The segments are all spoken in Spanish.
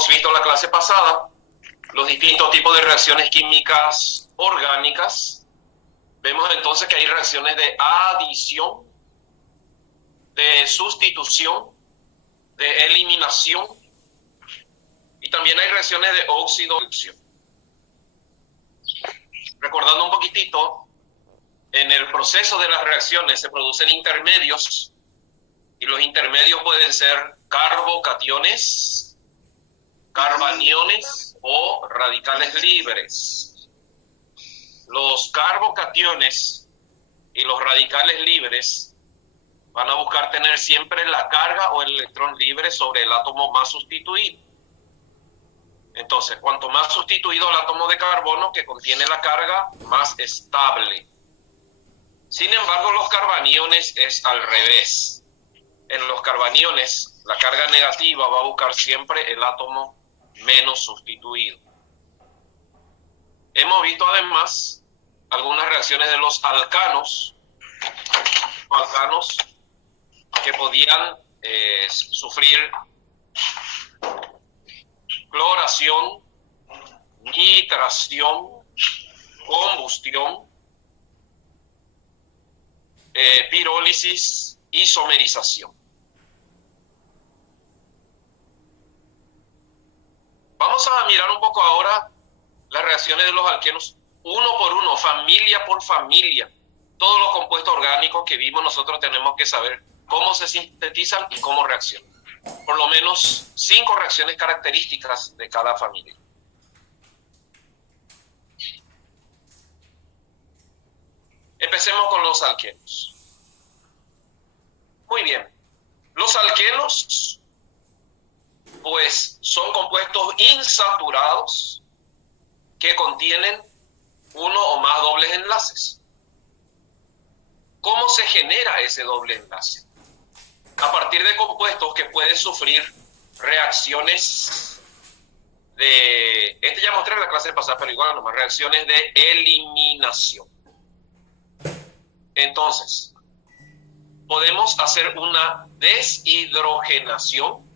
hemos visto en la clase pasada los distintos tipos de reacciones químicas orgánicas. Vemos entonces que hay reacciones de adición, de sustitución, de eliminación, y también hay reacciones de oxidación. Recordando un poquitito, en el proceso de las reacciones se producen intermedios, y los intermedios pueden ser carbocationes, carbaniones o radicales libres. Los carbocationes y los radicales libres van a buscar tener siempre la carga o el electrón libre sobre el átomo más sustituido. Entonces, cuanto más sustituido el átomo de carbono que contiene la carga, más estable. Sin embargo, los carbaniones es al revés. En los carbaniones, la carga negativa va a buscar siempre el átomo menos sustituido. Hemos visto además algunas reacciones de los alcanos que podían sufrir cloración, nitración, combustión, pirólisis, isomerización. Vamos a mirar un poco ahora las reacciones de los alquenos uno por uno, familia por familia. Todos los compuestos orgánicos que vimos nosotros tenemos que saber cómo se sintetizan y cómo reaccionan. Por lo menos 5 reacciones características de cada familia. Empecemos con los alquenos. Muy bien. Los alquenos, pues, son compuestos insaturados que contienen uno o más dobles enlaces. ¿Cómo se genera ese doble enlace? A partir de compuestos que pueden sufrir reacciones de... ya mostré en la clase pasada, pero igual nomás, reacciones de eliminación. Entonces, podemos hacer una deshidrogenación.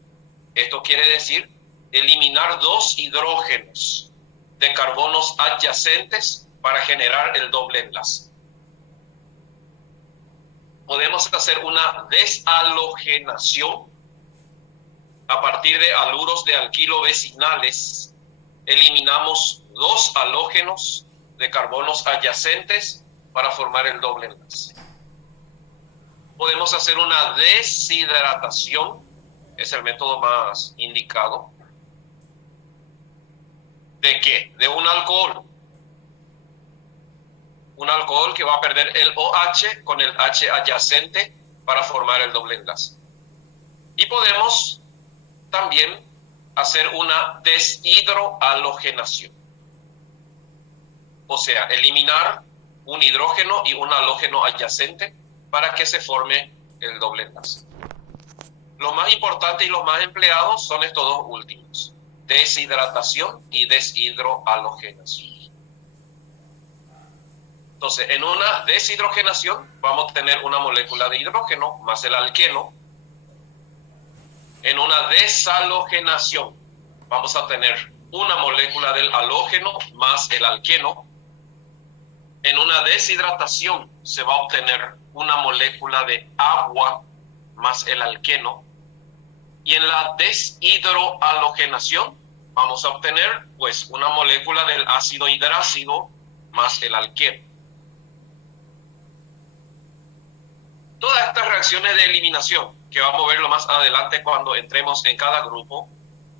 Esto quiere decir eliminar 2 hidrógenos de carbonos adyacentes para generar el doble enlace. Podemos hacer una deshalogenación a partir de haluros de alquilo vecinales. Eliminamos 2 halógenos de carbonos adyacentes para formar el doble enlace. Podemos hacer una deshidratación, es el método más indicado. ¿De qué? De un alcohol. Un alcohol que va a perder el OH con el H adyacente para formar el doble enlace. Y podemos también hacer una deshidrohalogenación. O sea, eliminar un hidrógeno y un halógeno adyacente para que se forme el doble enlace. Los más importantes y los más empleados son estos dos últimos: deshidratación y deshidrohalogenación. Entonces, en una deshidrogenación vamos a tener una molécula de hidrógeno más el alqueno. En una deshalogenación vamos a tener una molécula del halógeno más el alqueno. En una deshidratación se va a obtener una molécula de agua más el alqueno. Y en la deshidrohalogenación vamos a obtener pues una molécula del ácido hidrácido más el alqueno. Todas estas reacciones de eliminación, que vamos a verlo más adelante cuando entremos en cada grupo,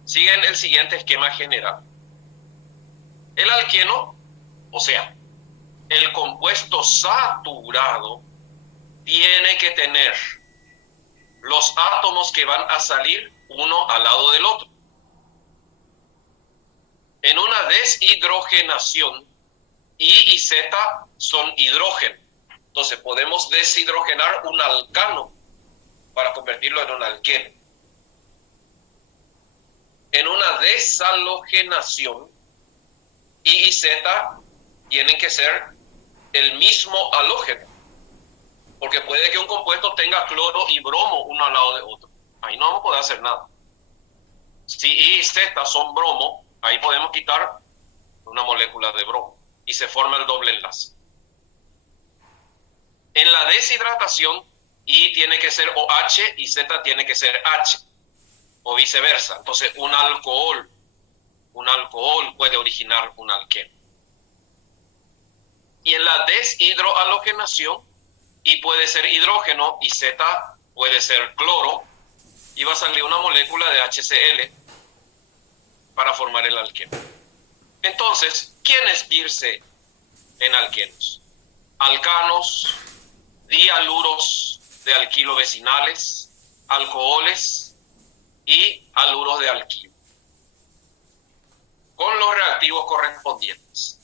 siguen el siguiente esquema general. El alqueno, o sea, el compuesto saturado, tiene que tener los átomos que van a salir uno al lado del otro. En una deshidrogenación, I y Z son hidrógeno. Entonces podemos deshidrogenar un alcano para convertirlo en un alqueno. En una deshalogenación, I y Z tienen que ser el mismo halógeno, porque puede que un compuesto tenga cloro y bromo uno al lado de otro. Ahí no vamos a poder hacer nada. Si I y Z son bromo, ahí podemos quitar una molécula de bromo y se forma el doble enlace. En la deshidratación, I tiene que ser OH y Z tiene que ser H, o viceversa. Entonces, un alcohol puede originar un alqueno. Y en la deshidrohalogenación, I puede ser hidrógeno y Z puede ser cloro, y va a salir una molécula de HCl para formar el alqueno. Entonces, ¿quiénes irse en alquenos? Alcanos, dialuros de alquilo vecinales, alcoholes y aluros de alquilo, con los reactivos correspondientes.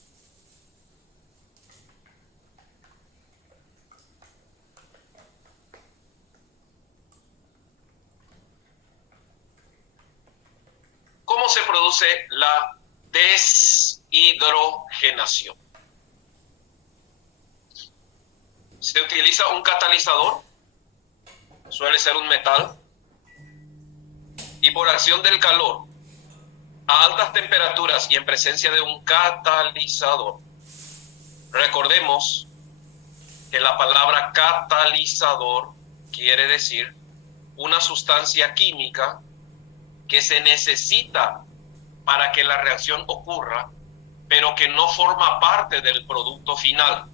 ¿Cómo se produce la deshidrogenación? Se utiliza un catalizador, suele ser un metal, y por acción del calor, a altas temperaturas y en presencia de un catalizador. Recordemos que la palabra catalizador quiere decir una sustancia química que se necesita para que la reacción ocurra, pero que no forma parte del producto final.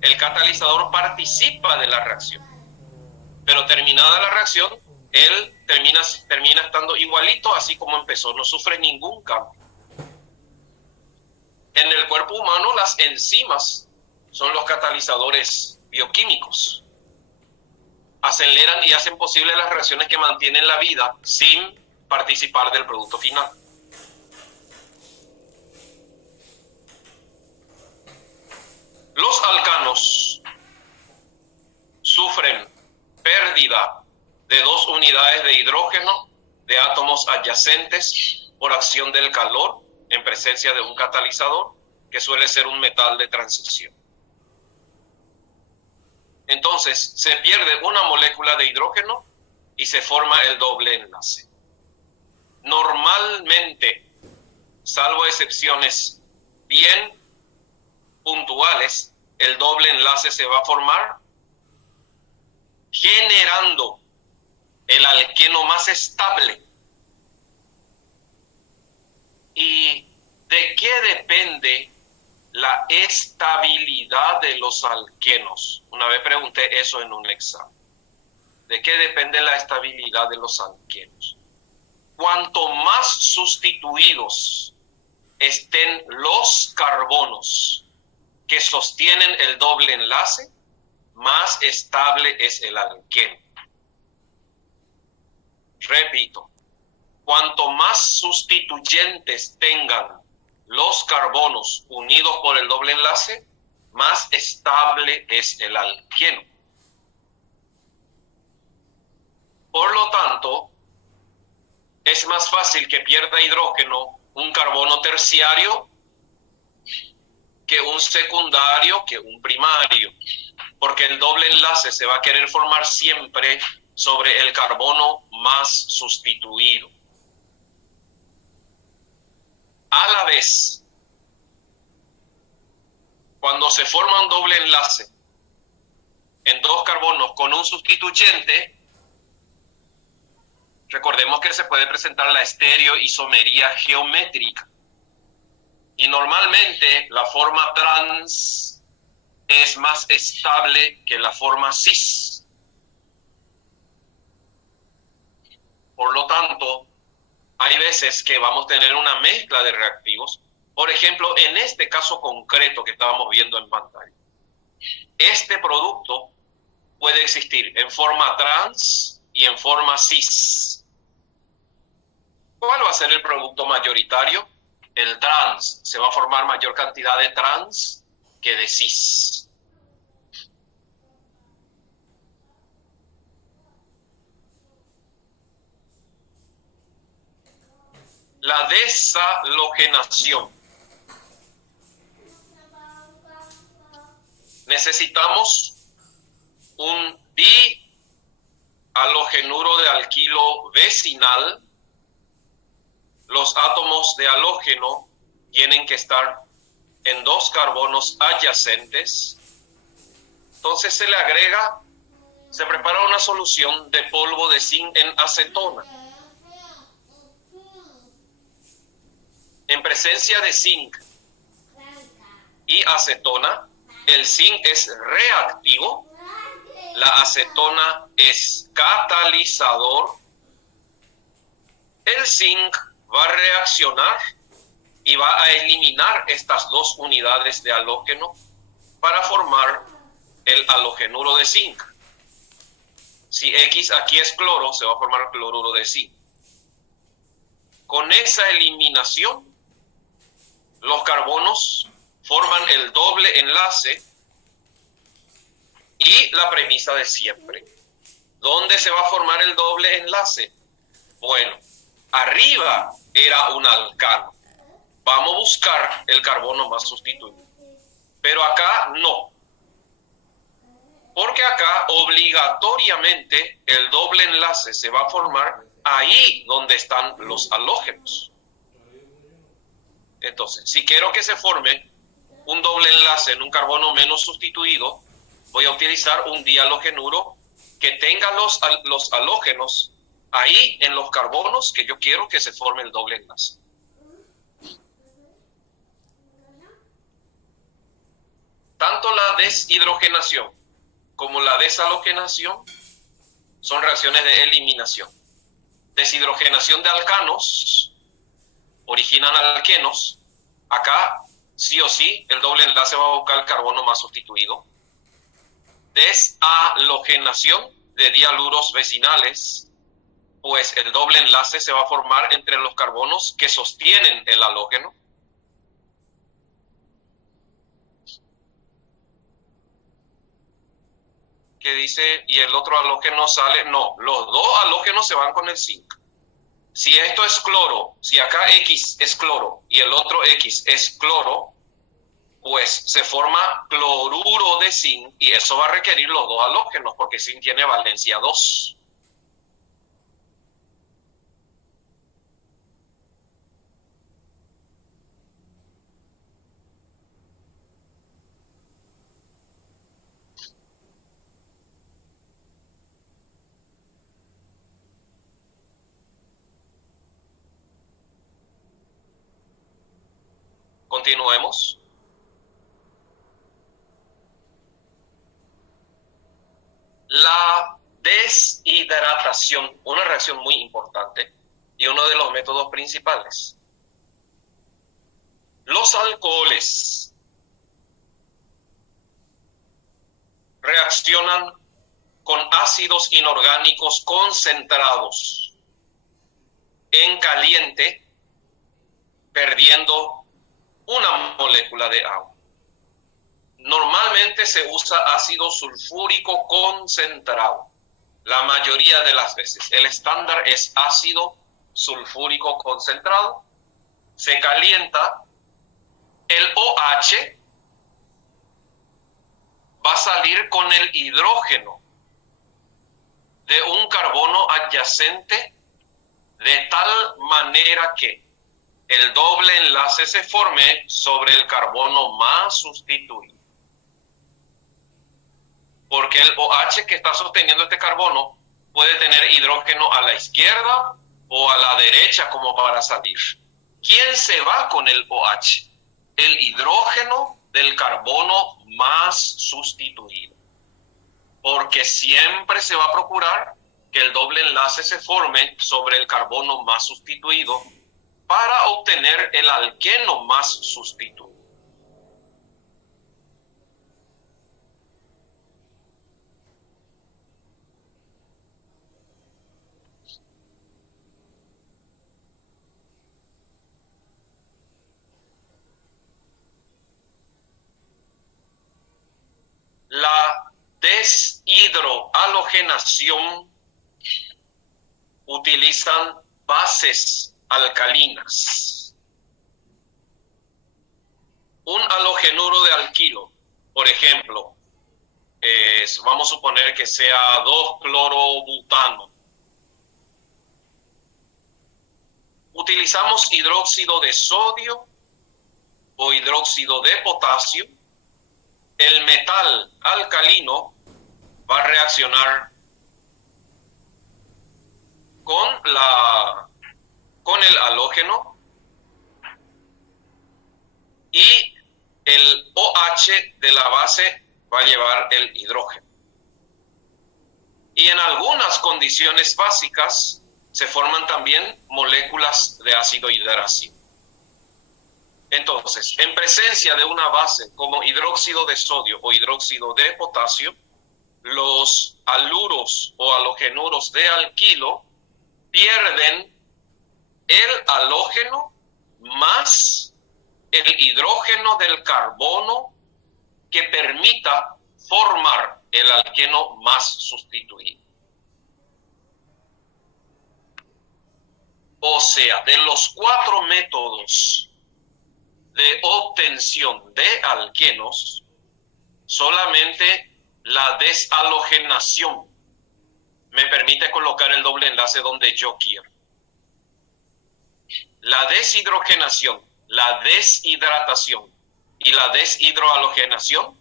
El catalizador participa de la reacción, pero terminada la reacción, él termina estando igualito así como empezó, no sufre ningún cambio. En el cuerpo humano, las enzimas son los catalizadores bioquímicos. Aceleran y hacen posible las reacciones que mantienen la vida sin participar del producto final. Los alcanos sufren pérdida de 2 unidades de hidrógeno de átomos adyacentes por acción del calor en presencia de un catalizador que suele ser un metal de transición. Entonces, se pierde una molécula de hidrógeno y se forma el doble enlace. Normalmente, salvo excepciones bien puntuales, el doble enlace se va a formar generando el alqueno más estable. ¿Y de qué depende la estabilidad de los alquenos? Una vez pregunté eso en un examen. ¿De qué depende la estabilidad de los alquenos? Cuanto más sustituidos estén los carbonos que sostienen el doble enlace, más estable es el alqueno. Repito, cuanto más sustituyentes tengan los carbonos unidos por el doble enlace, más estable es el alqueno. Por lo tanto, es más fácil que pierda hidrógeno un carbono terciario que un secundario, que un primario, porque el doble enlace se va a querer formar siempre sobre el carbono más sustituido. A la vez, cuando se forma un doble enlace en 2 carbonos con un sustituyente, recordemos que se puede presentar la estereoisomería geométrica. Y normalmente la forma trans es más estable que la forma cis. Por lo tanto, hay veces que vamos a tener una mezcla de reactivos. Por ejemplo, en este caso concreto que estábamos viendo en pantalla, este producto puede existir en forma trans y en forma cis. ¿Cuál va a ser el producto mayoritario? El trans. Se va a formar mayor cantidad de trans que de cis. La deshalogenación. Necesitamos un halogenuro de alquilo vecinal, los átomos de halógeno tienen que estar en 2 carbonos adyacentes. Entonces se le agrega, se prepara una solución de polvo de zinc en acetona. En presencia de zinc y acetona, el zinc es reactivo, la acetona es catalizador. El zinc va a reaccionar y va a eliminar estas 2 unidades de halógeno para formar el halogenuro de zinc. Si X aquí es cloro, se va a formar cloruro de zinc. Con esa eliminación, los carbonos forman el doble enlace y la premisa de siempre. ¿Dónde se va a formar el doble enlace? Bueno, arriba era un alcano. Vamos a buscar el carbono más sustituido. Pero acá no. Porque acá obligatoriamente el doble enlace se va a formar ahí donde están los halógenos. Entonces, si quiero que se forme un doble enlace en un carbono menos sustituido, voy a utilizar un dihalogenuro que tenga los halógenos ahí en los carbonos que yo quiero que se forme el doble enlace. Tanto la deshidrogenación como la deshalogenación son reacciones de eliminación. Deshidrogenación de alcanos originan alquenos. Acá, sí o sí, el doble enlace va a buscar el carbono más sustituido. Deshalogenación de dialuros vecinales, pues el doble enlace se va a formar entre los carbonos que sostienen el halógeno. Que dice, y el otro halógeno sale, no, los 2 halógenos se van con el zinc. Si esto es cloro, si acá X es cloro y el otro X es cloro, pues se forma cloruro de zinc y eso va a requerir los 2 halógenos porque zinc tiene valencia 2. Continuemos. La deshidratación, una reacción muy importante y uno de los métodos principales. Los alcoholes reaccionan con ácidos inorgánicos concentrados en caliente, perdiendo una molécula de agua. Normalmente se usa ácido sulfúrico concentrado, la mayoría de las veces. El estándar es ácido sulfúrico concentrado. Se calienta, el OH va a salir con el hidrógeno de un carbono adyacente de tal manera que el doble enlace se forme sobre el carbono más sustituido. Porque el OH que está sosteniendo este carbono puede tener hidrógeno a la izquierda o a la derecha como para salir. ¿Quién se va con el OH? El hidrógeno del carbono más sustituido. Porque siempre se va a procurar que el doble enlace se forme sobre el carbono más sustituido para obtener el alqueno más sustituido. La deshidrohalogenación utilizan bases alcalinas. Un halogenuro de alquilo, por ejemplo, vamos a suponer que sea 2-clorobutano. Utilizamos hidróxido de sodio o hidróxido de potasio. El metal alcalino va a reaccionar con el halógeno y el OH de la base va a llevar el hidrógeno. Y en algunas condiciones básicas se forman también moléculas de ácido hidrácido. Entonces, en presencia de una base como hidróxido de sodio o hidróxido de potasio, los haluros o halogenuros de alquilo pierden el halógeno más el hidrógeno del carbono que permita formar el alqueno más sustituido. O sea, de los 4 métodos de obtención de alquenos, solamente la deshalogenación me permite colocar el doble enlace donde yo quiero. La deshidrogenación, la deshidratación y la deshidrohalogenación,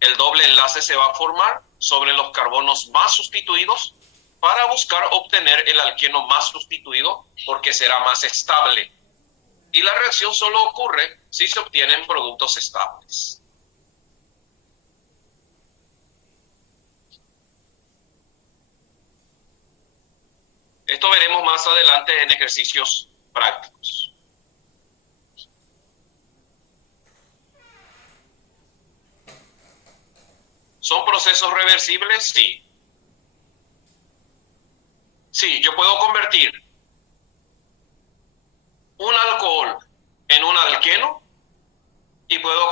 el doble enlace se va a formar sobre los carbonos más sustituidos para buscar obtener el alqueno más sustituido porque será más estable. Y la reacción solo ocurre si se obtienen productos estables. Esto veremos más adelante en ejercicios prácticos. ¿Son procesos reversibles? Sí. Sí, yo puedo convertir un alcohol en un alqueno y puedo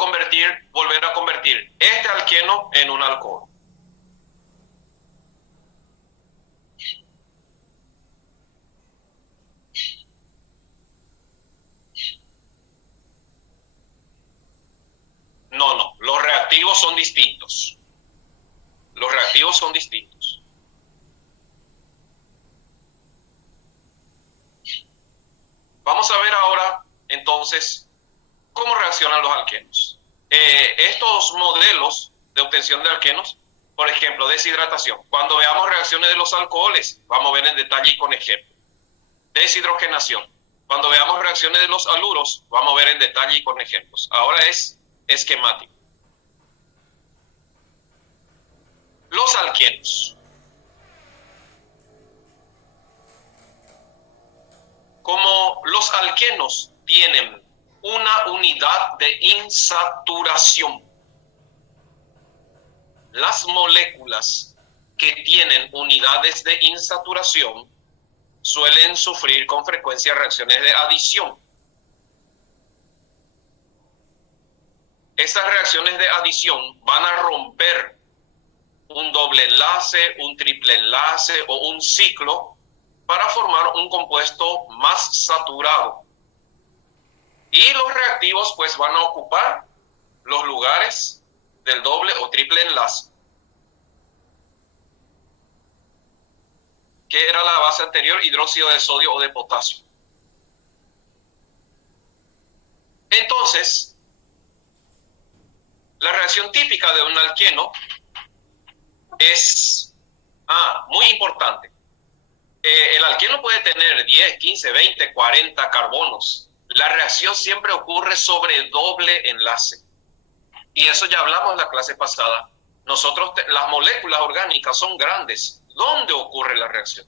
volver a convertir este alqueno en un alcohol. No, los reactivos son distintos. Los reactivos son distintos. Vamos a ver ahora, entonces, cómo reaccionan los alquenos. Estos modelos de obtención de alquenos, por ejemplo, deshidratación. Cuando veamos reacciones de los alcoholes, vamos a ver en detalle y con ejemplo. Deshidrogenación. Cuando veamos reacciones de los haluros, vamos a ver en detalle y con ejemplos. Ahora es esquemático. Los alquenos. Como los alquenos tienen una unidad de insaturación, las moléculas que tienen unidades de insaturación suelen sufrir con frecuencia reacciones de adición. Estas reacciones de adición van a romper un doble enlace, un triple enlace o un ciclo para formar un compuesto más saturado. Y los reactivos pues van a ocupar los lugares del doble o triple enlace, que era la base anterior, hidróxido de sodio o de potasio. Entonces, la reacción típica de un alqueno es muy importante. El alqueno puede tener 10, 15, 20, 40 carbonos. La reacción siempre ocurre sobre doble enlace. Y eso ya hablamos en la clase pasada. Las moléculas orgánicas son grandes. ¿Dónde ocurre la reacción?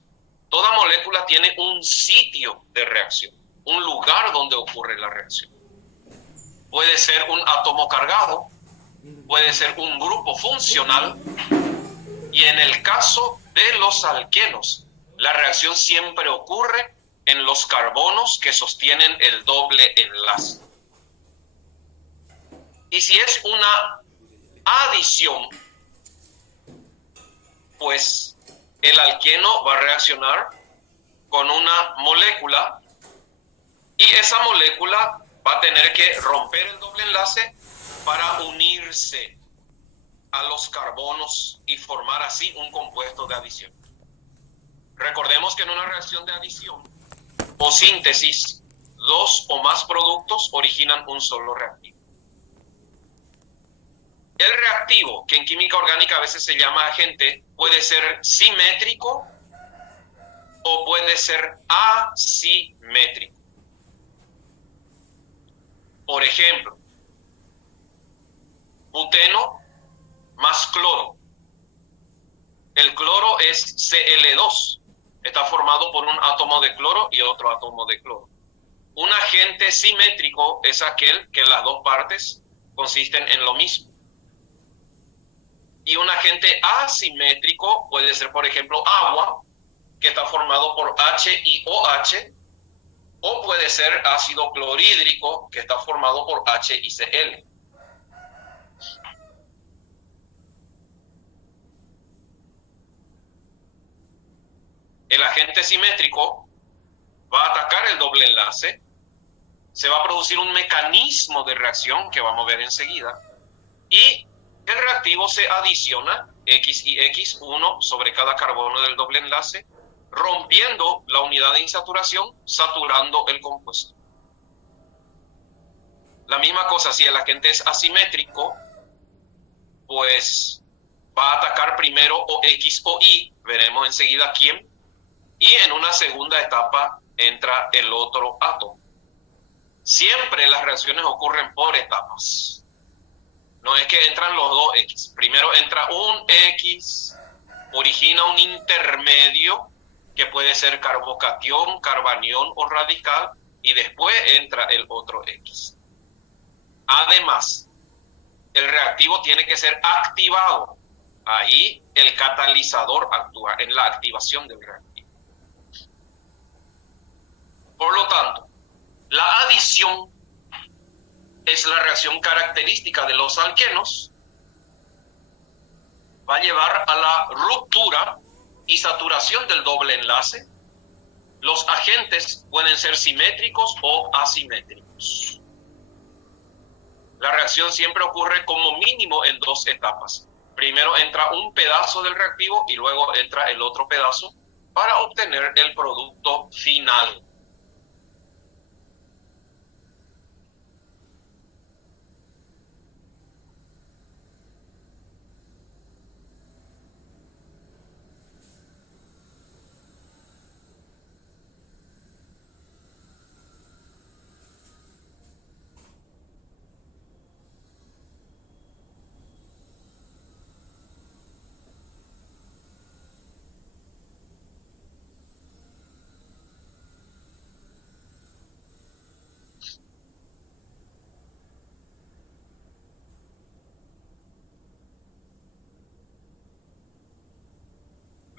Toda molécula tiene un sitio de reacción, un lugar donde ocurre la reacción. Puede ser un átomo cargado, puede ser un grupo funcional, y en el caso de los alquenos, la reacción siempre ocurre en los carbonos que sostienen el doble enlace. Y si es una adición, pues el alqueno va a reaccionar con una molécula y esa molécula va a tener que romper el doble enlace para unirse a los carbonos y formar así un compuesto de adición. Recordemos que en una reacción de adición o síntesis, dos o más productos originan un solo reactivo. El reactivo, que en química orgánica a veces se llama agente, puede ser simétrico o puede ser asimétrico. Por ejemplo, buteno más cloro. El cloro es Cl2. Está formado por un átomo de cloro y otro átomo de cloro. Un agente simétrico es aquel que las dos partes consisten en lo mismo. Y un agente asimétrico puede ser, por ejemplo, agua, que está formado por H y OH, o puede ser ácido clorhídrico, que está formado por H y Cl. El agente simétrico va a atacar el doble enlace, se va a producir un mecanismo de reacción que vamos a ver enseguida, y el reactivo se adiciona X y X, 1 sobre cada carbono del doble enlace, rompiendo la unidad de insaturación, saturando el compuesto. La misma cosa, si el agente es asimétrico, pues va a atacar primero o X o Y, veremos enseguida quién, y en una segunda etapa entra el otro átomo. Siempre las reacciones ocurren por etapas. No es que entran los dos X. Primero entra un X, origina un intermedio, que puede ser carbocatión, carbanión o radical, y después entra el otro X. Además, el reactivo tiene que ser activado. Ahí el catalizador actúa en la activación del reactivo. Por lo tanto, la adición es la reacción característica de los alquenos. Va a llevar a la ruptura y saturación del doble enlace. Los agentes pueden ser simétricos o asimétricos. La reacción siempre ocurre como mínimo en dos etapas. Primero entra un pedazo del reactivo y luego entra el otro pedazo para obtener el producto final.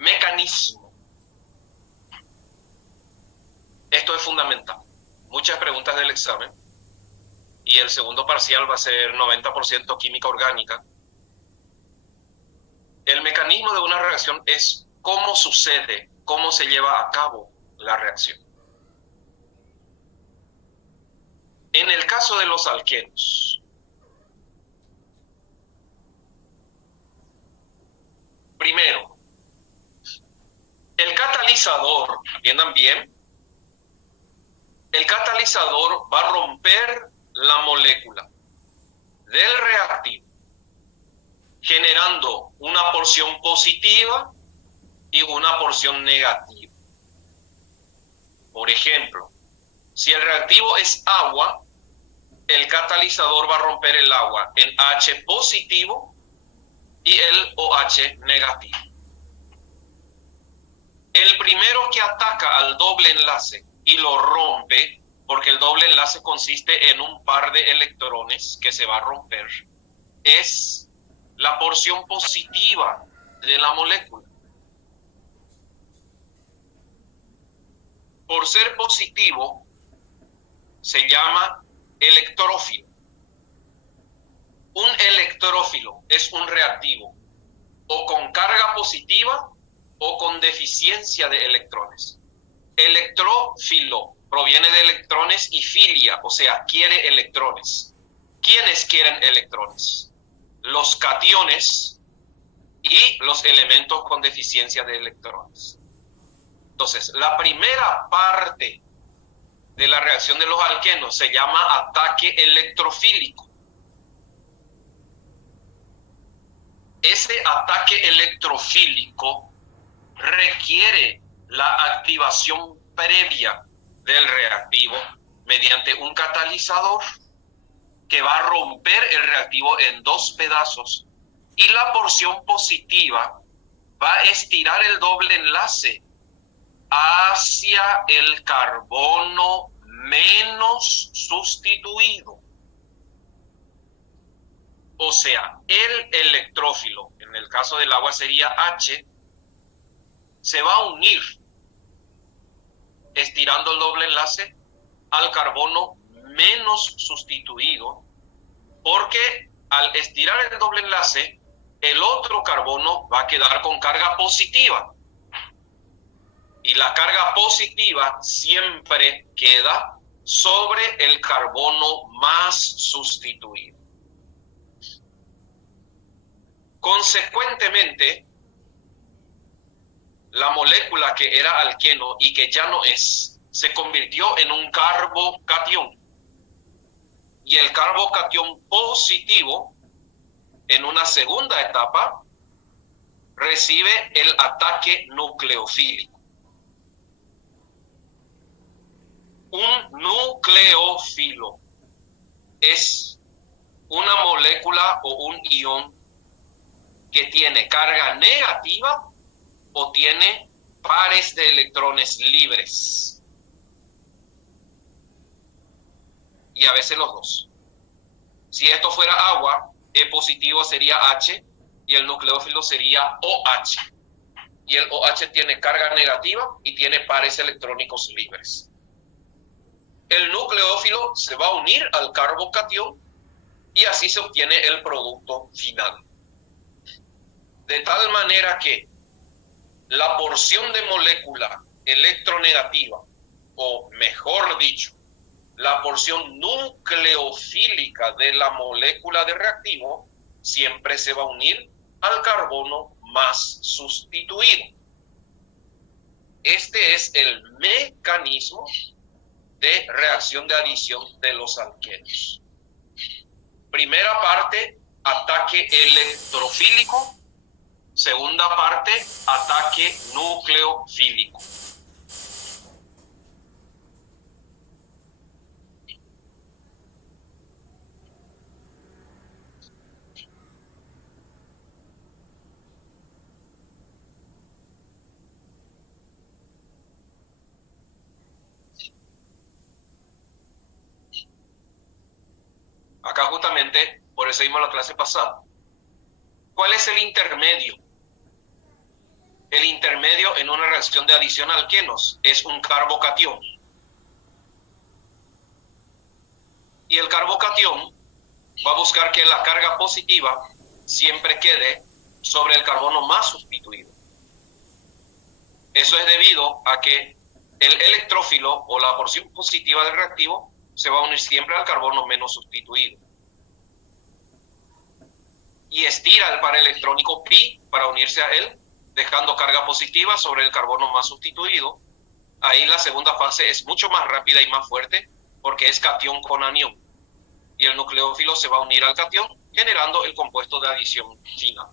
Mecanismo. Esto es fundamental. Muchas preguntas del examen. Y el segundo parcial va a ser 90% química orgánica. El mecanismo de una reacción es cómo sucede, cómo se lleva a cabo la reacción. En el caso de los alquenos, primero, el catalizador, entiendan bien, el catalizador va a romper la molécula del reactivo, generando una porción positiva y una porción negativa. Por ejemplo, si el reactivo es agua, el catalizador va a romper el agua en H positivo y el OH negativo. El primero que ataca al doble enlace y lo rompe, porque el doble enlace consiste en un par de electrones que se va a romper, es la porción positiva de la molécula. Por ser positivo, se llama electrófilo. Un electrófilo es un reactivo o con carga positiva o con deficiencia de electrones. Electrófilo proviene de electrones y filia, o sea, quiere electrones. ¿Quiénes quieren electrones? los cationes y los elementos con deficiencia de electrones. Entonces, la primera parte de la reacción de los alquenos se llama ataque electrofílico. Ese ataque electrofílico requiere la activación previa del reactivo mediante un catalizador que va a romper el reactivo en dos pedazos, y la porción positiva va a estirar el doble enlace hacia el carbono menos sustituido. O sea, el electrófilo, en el caso del agua sería H, se va a unir estirando el doble enlace al carbono menos sustituido, porque al estirar el doble enlace, el otro carbono va a quedar con carga positiva. Y la carga positiva siempre queda sobre el carbono más sustituido. Consecuentemente, la molécula que era alqueno y que ya no es, se convirtió en un carbocatión. Y el carbocatión positivo, en una segunda etapa, recibe el ataque nucleofílico. Un nucleófilo es una molécula o un ion que tiene carga negativa o tiene pares de electrones libres. Y a veces los dos. Si esto fuera agua, E positivo sería H y el nucleófilo sería OH. Y el OH tiene carga negativa y tiene pares electrónicos libres. El nucleófilo se va a unir al carbocatión y así se obtiene el producto final. De tal manera que la porción de molécula electronegativa, o mejor dicho, la porción nucleofílica de la molécula de reactivo, siempre se va a unir al carbono más sustituido. Este es el mecanismo de reacción de adición de los alquenos. Primera parte, ataque electrofílico. Segunda parte, ataque nucleofílico. Acá justamente, por eso vimos la clase pasada. ¿Cuál es el intermedio? El intermedio en una reacción de adición a alquenos es un carbocatión. Y el carbocatión va a buscar que la carga positiva siempre quede sobre el carbono más sustituido. Eso es debido a que el electrófilo o la porción positiva del reactivo se va a unir siempre al carbono menos sustituido. Y estira el par electrónico pi para unirse a él, dejando carga positiva sobre el carbono más sustituido. Ahí la segunda fase es mucho más rápida y más fuerte porque es catión con anión. Y el nucleófilo se va a unir al catión, generando el compuesto de adición final.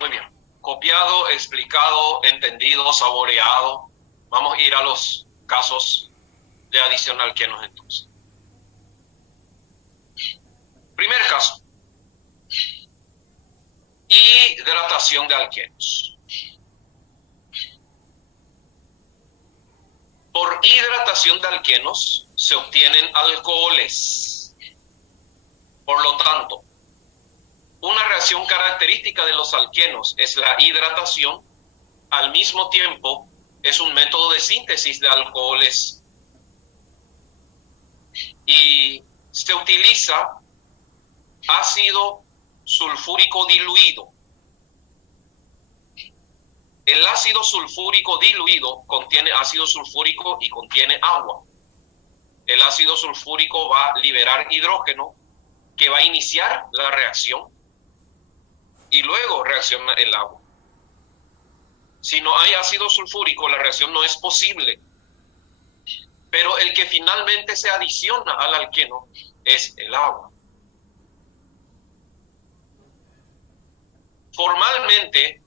Muy bien. Copiado, explicado, entendido, saboreado. Vamos a ir a los casos de adición a alquenos entonces. Primer caso. Y hidratación de alquenos. Por hidratación de alquenos se obtienen alcoholes. Por lo tanto, una reacción característica de los alquenos es la hidratación. Al mismo tiempo, es un método de síntesis de alcoholes. Y se utiliza ácido sulfúrico diluido. El ácido sulfúrico diluido contiene ácido sulfúrico y contiene agua. El ácido sulfúrico va a liberar hidrógeno que va a iniciar la reacción y luego reacciona el agua. Si no hay ácido sulfúrico, la reacción no es posible. Pero el que finalmente se adiciona al alqueno es el agua. Formalmente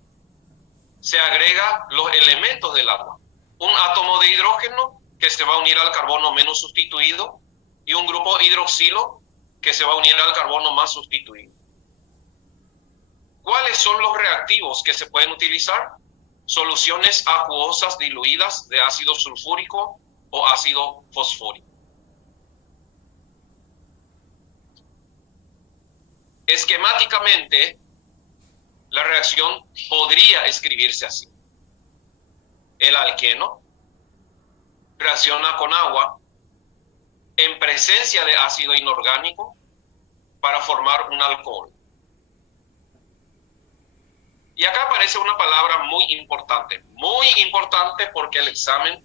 se agrega los elementos del agua. Un átomo de hidrógeno que se va a unir al carbono menos sustituido y un grupo hidroxilo que se va a unir al carbono más sustituido. ¿Cuáles son los reactivos que se pueden utilizar? Soluciones acuosas diluidas de ácido sulfúrico o ácido fosfórico. Esquemáticamente, la reacción podría escribirse así. El alqueno reacciona con agua en presencia de ácido inorgánico para formar un alcohol. Y acá aparece una palabra muy importante porque el examen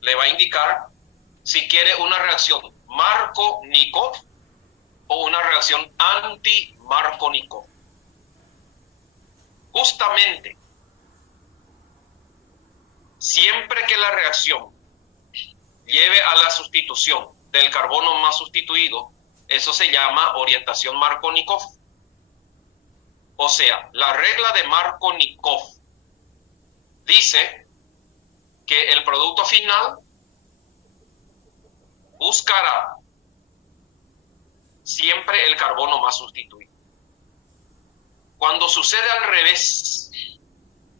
le va a indicar si quiere una reacción Markovnikov o una reacción anti-Markovnikov. Justamente, siempre que la reacción lleve a la sustitución del carbono más sustituido, eso se llama orientación Markovnikov. O sea, la regla de Markovnikov dice que el producto final buscará siempre el carbono más sustituido. Cuando sucede al revés,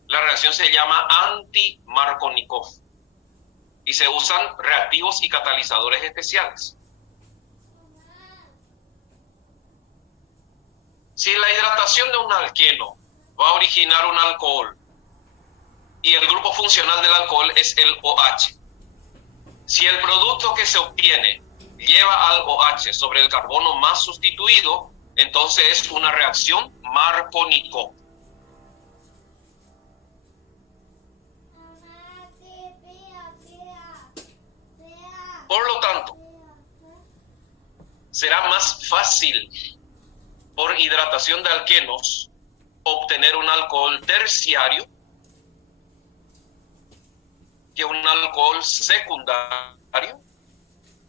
la reacción se llama anti-Markovnikov y se usan reactivos y catalizadores especiales. Si la hidratación de un alqueno va a originar un alcohol y el grupo funcional del alcohol es el OH, si el producto que se obtiene lleva al OH sobre el carbono más sustituido, entonces es una reacción Markovnikov. Por lo tanto, será más fácil por hidratación de alquenos obtener un alcohol terciario que un alcohol secundario,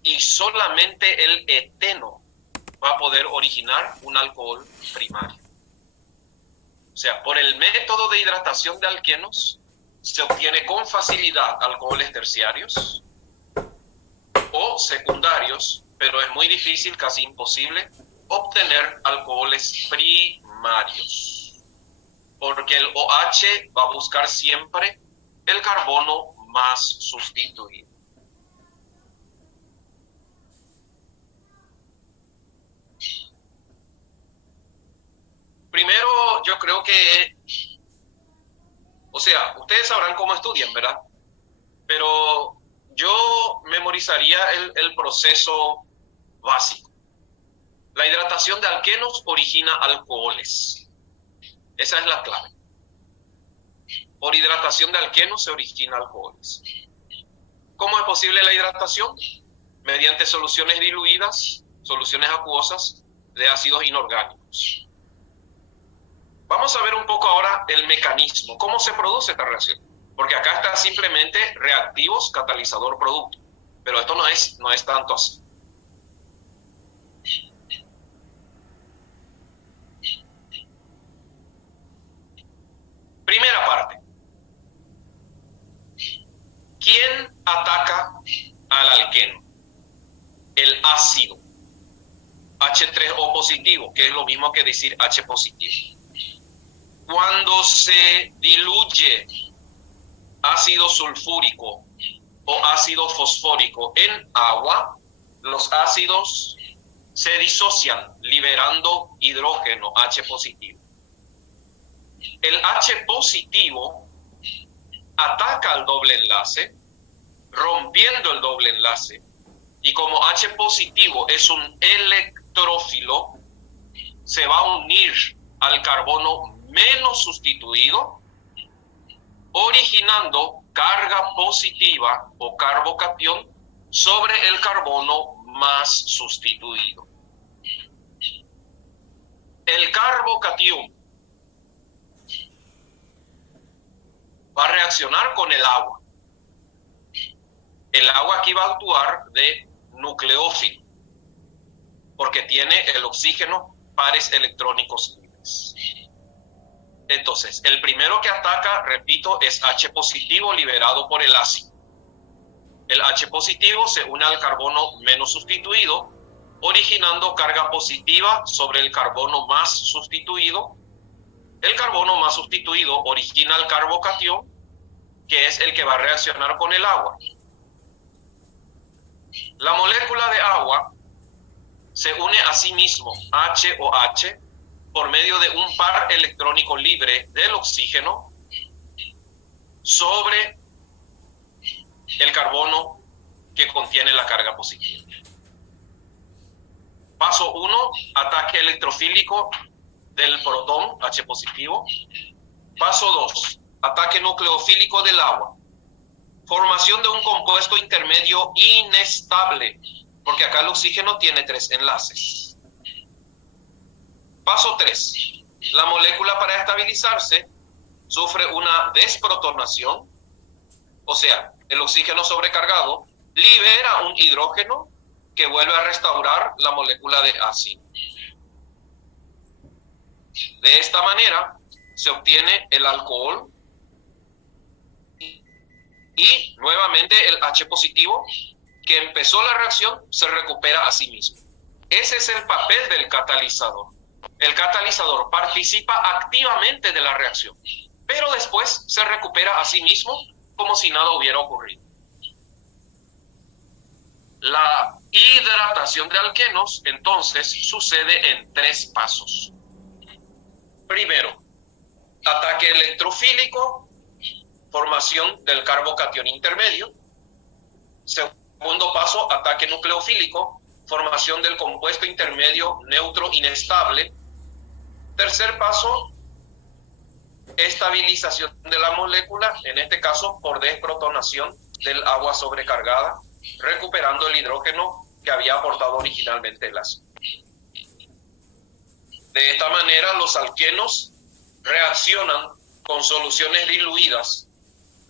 y solamente el eteno va a poder originar un alcohol primario. O sea, por el método de hidratación de alquenos se obtiene con facilidad alcoholes terciarios o secundarios, pero es muy difícil, casi imposible, obtener alcoholes primarios, porque el OH va a buscar siempre el carbono más sustituido. Primero, yo creo que, o sea, ustedes sabrán cómo estudian, ¿verdad? Pero yo memorizaría el proceso básico. La hidratación de alquenos origina alcoholes. Esa es la clave. Por hidratación de alquenos se origina alcoholes. ¿Cómo es posible la hidratación? Mediante soluciones diluidas, soluciones acuosas de ácidos inorgánicos. Vamos a ver un poco ahora el mecanismo, cómo se produce esta reacción. Porque acá está simplemente reactivos, catalizador, producto. Pero esto no es tanto así. Primera parte. ¿Quién ataca al alqueno? El ácido. H3O positivo, que es lo mismo que decir H positivo. Cuando se diluye ácido sulfúrico o ácido fosfórico en agua, los ácidos se disocian liberando hidrógeno H positivo. El H positivo ataca al doble enlace, rompiendo el doble enlace, y como H positivo es un electrófilo, se va a unir al carbono menos sustituido, originando carga positiva o carbocatión sobre el carbono más sustituido. El carbocatión va a reaccionar con el agua. El agua aquí va a actuar de nucleófilo, porque tiene el oxígeno pares electrónicos libres. Entonces, el primero que ataca, repito, es H positivo liberado por el ácido. El H positivo se une al carbono menos sustituido, originando carga positiva sobre el carbono más sustituido. El carbono más sustituido origina el carbocatión, que es el que va a reaccionar con el agua. La molécula de agua se une a sí mismo, HOH, por medio de un par electrónico libre del oxígeno sobre el carbono que contiene la carga positiva. Paso 1, ataque electrofílico del protón H positivo. Paso 2, ataque nucleofílico del agua. Formación de un compuesto intermedio inestable, porque acá el oxígeno tiene 3 enlaces. Paso 3, la molécula para estabilizarse sufre una desprotonación, o sea, el oxígeno sobrecargado libera un hidrógeno que vuelve a restaurar la molécula de ácido. De esta manera se obtiene el alcohol y nuevamente el H positivo que empezó la reacción se recupera a sí mismo. Ese es el papel del catalizador. El catalizador participa activamente de la reacción, pero después se recupera a sí mismo como si nada hubiera ocurrido. La hidratación de alquenos, entonces, sucede en 3 pasos. Primero, ataque electrofílico, formación del carbocatión intermedio. Segundo paso, ataque nucleofílico, formación del compuesto intermedio neutro inestable. Tercer paso, estabilización de la molécula, en este caso por desprotonación del agua sobrecargada, recuperando el hidrógeno que había aportado originalmente el ácido. De esta manera, los alquenos reaccionan con soluciones diluidas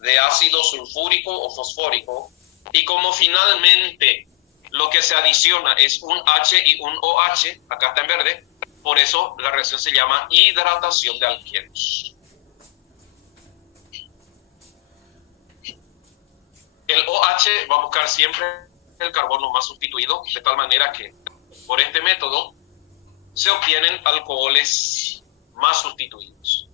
de ácido sulfúrico o fosfórico, y como finalmente lo que se adiciona es un H y un OH, acá está en verde, por eso la reacción se llama hidratación de alquenos. El OH va a buscar siempre el carbono más sustituido, de tal manera que por este método se obtienen alcoholes más sustituidos.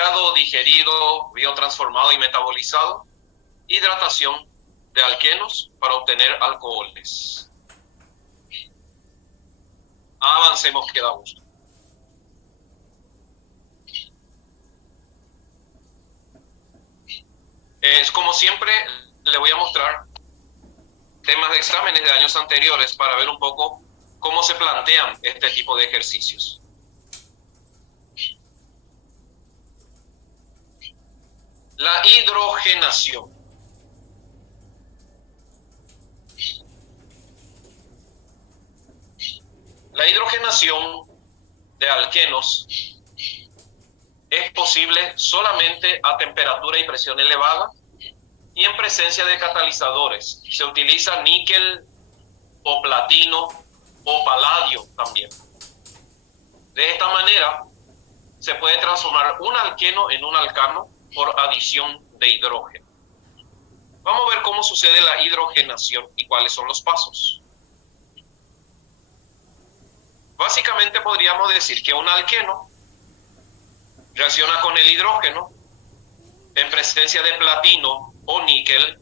limpiado, digerido, biotransformado y metabolizado. Hidratación de alquenos para obtener alcoholes. Avancemos que da gusto. Es como siempre, le voy a mostrar temas de exámenes de años anteriores para ver un poco cómo se plantean este tipo de ejercicios. La hidrogenación. La hidrogenación de alquenos es posible solamente a temperatura y presión elevada y en presencia de catalizadores. Se utiliza níquel o platino o paladio también. De esta manera se puede transformar un alqueno en un alcano por adición de hidrógeno. Vamos a ver cómo sucede la hidrogenación y cuáles son los pasos. Básicamente podríamos decir que un alqueno reacciona con el hidrógeno en presencia de platino o níquel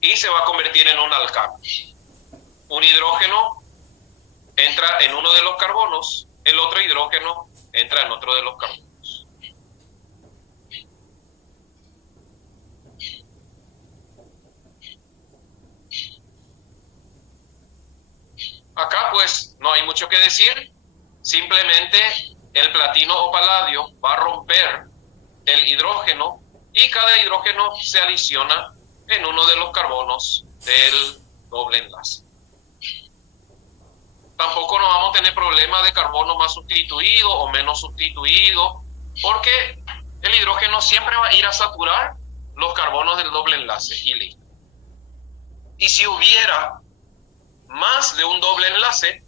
y se va a convertir en un alcano. Un hidrógeno entra en uno de los carbonos, el otro hidrógeno entra en otro de los carbonos. Acá pues no hay mucho que decir, simplemente el platino o paladio va a romper el hidrógeno y cada hidrógeno se adiciona en uno de los carbonos del doble enlace. Tampoco no vamos a tener problema de carbono más sustituido o menos sustituido, porque el hidrógeno siempre va a ir a saturar los carbonos del doble enlace y listo. Y si hubiera más de un doble enlace,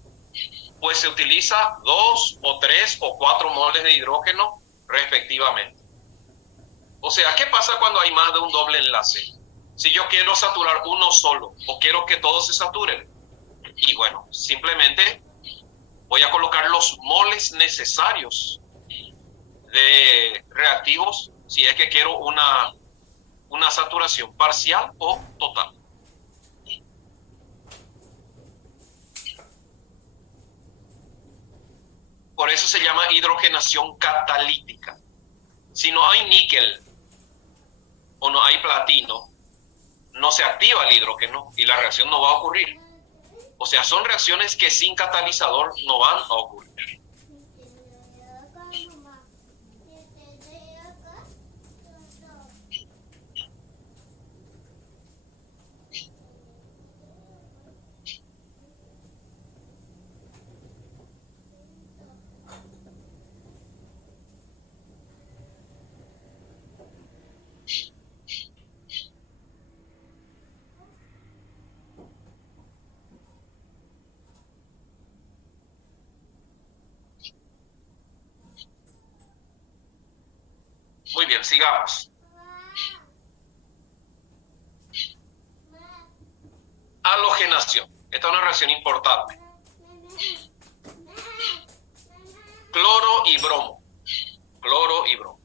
pues se utiliza 2 o 3 o 4 moles de hidrógeno respectivamente. O sea, ¿qué pasa cuando hay más de un doble enlace? Si yo quiero saturar uno solo o quiero que todos se saturen, y bueno, simplemente voy a colocar los moles necesarios de reactivos si es que quiero una saturación parcial o total. Por eso se llama hidrogenación catalítica. Si no hay níquel o no hay platino, no se activa el hidrógeno y la reacción no va a ocurrir. O sea, son reacciones que sin catalizador no van a ocurrir. Muy bien, sigamos. Halogenación. Esta es una reacción importante. Cloro y bromo. Cloro y bromo.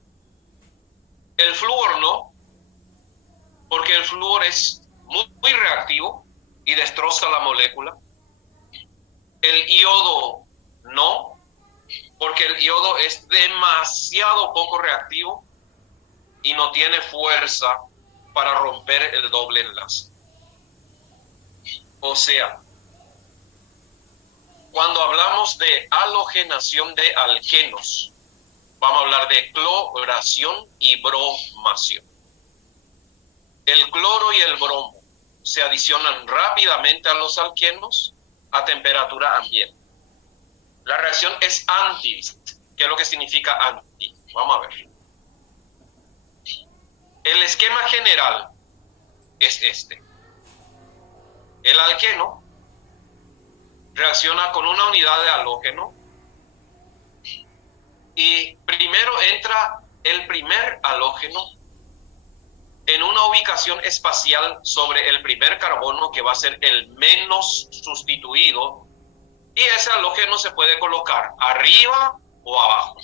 El flúor no, porque el flúor es muy reactivo y destroza la molécula. El iodo no, porque el iodo es demasiado poco reactivo y no tiene fuerza para romper el doble enlace. O sea, cuando hablamos de halogenación de alquenos, vamos a hablar de cloración y bromación. El cloro y el bromo se adicionan rápidamente a los alquenos a temperatura ambiente. La reacción es anti. ¿Qué es lo que significa anti? Vamos a ver. El esquema general es este. El alqueno reacciona con una unidad de halógeno y primero entra el primer halógeno en una ubicación espacial sobre el primer carbono que va a ser el menos sustituido, y ese halógeno se puede colocar arriba o abajo.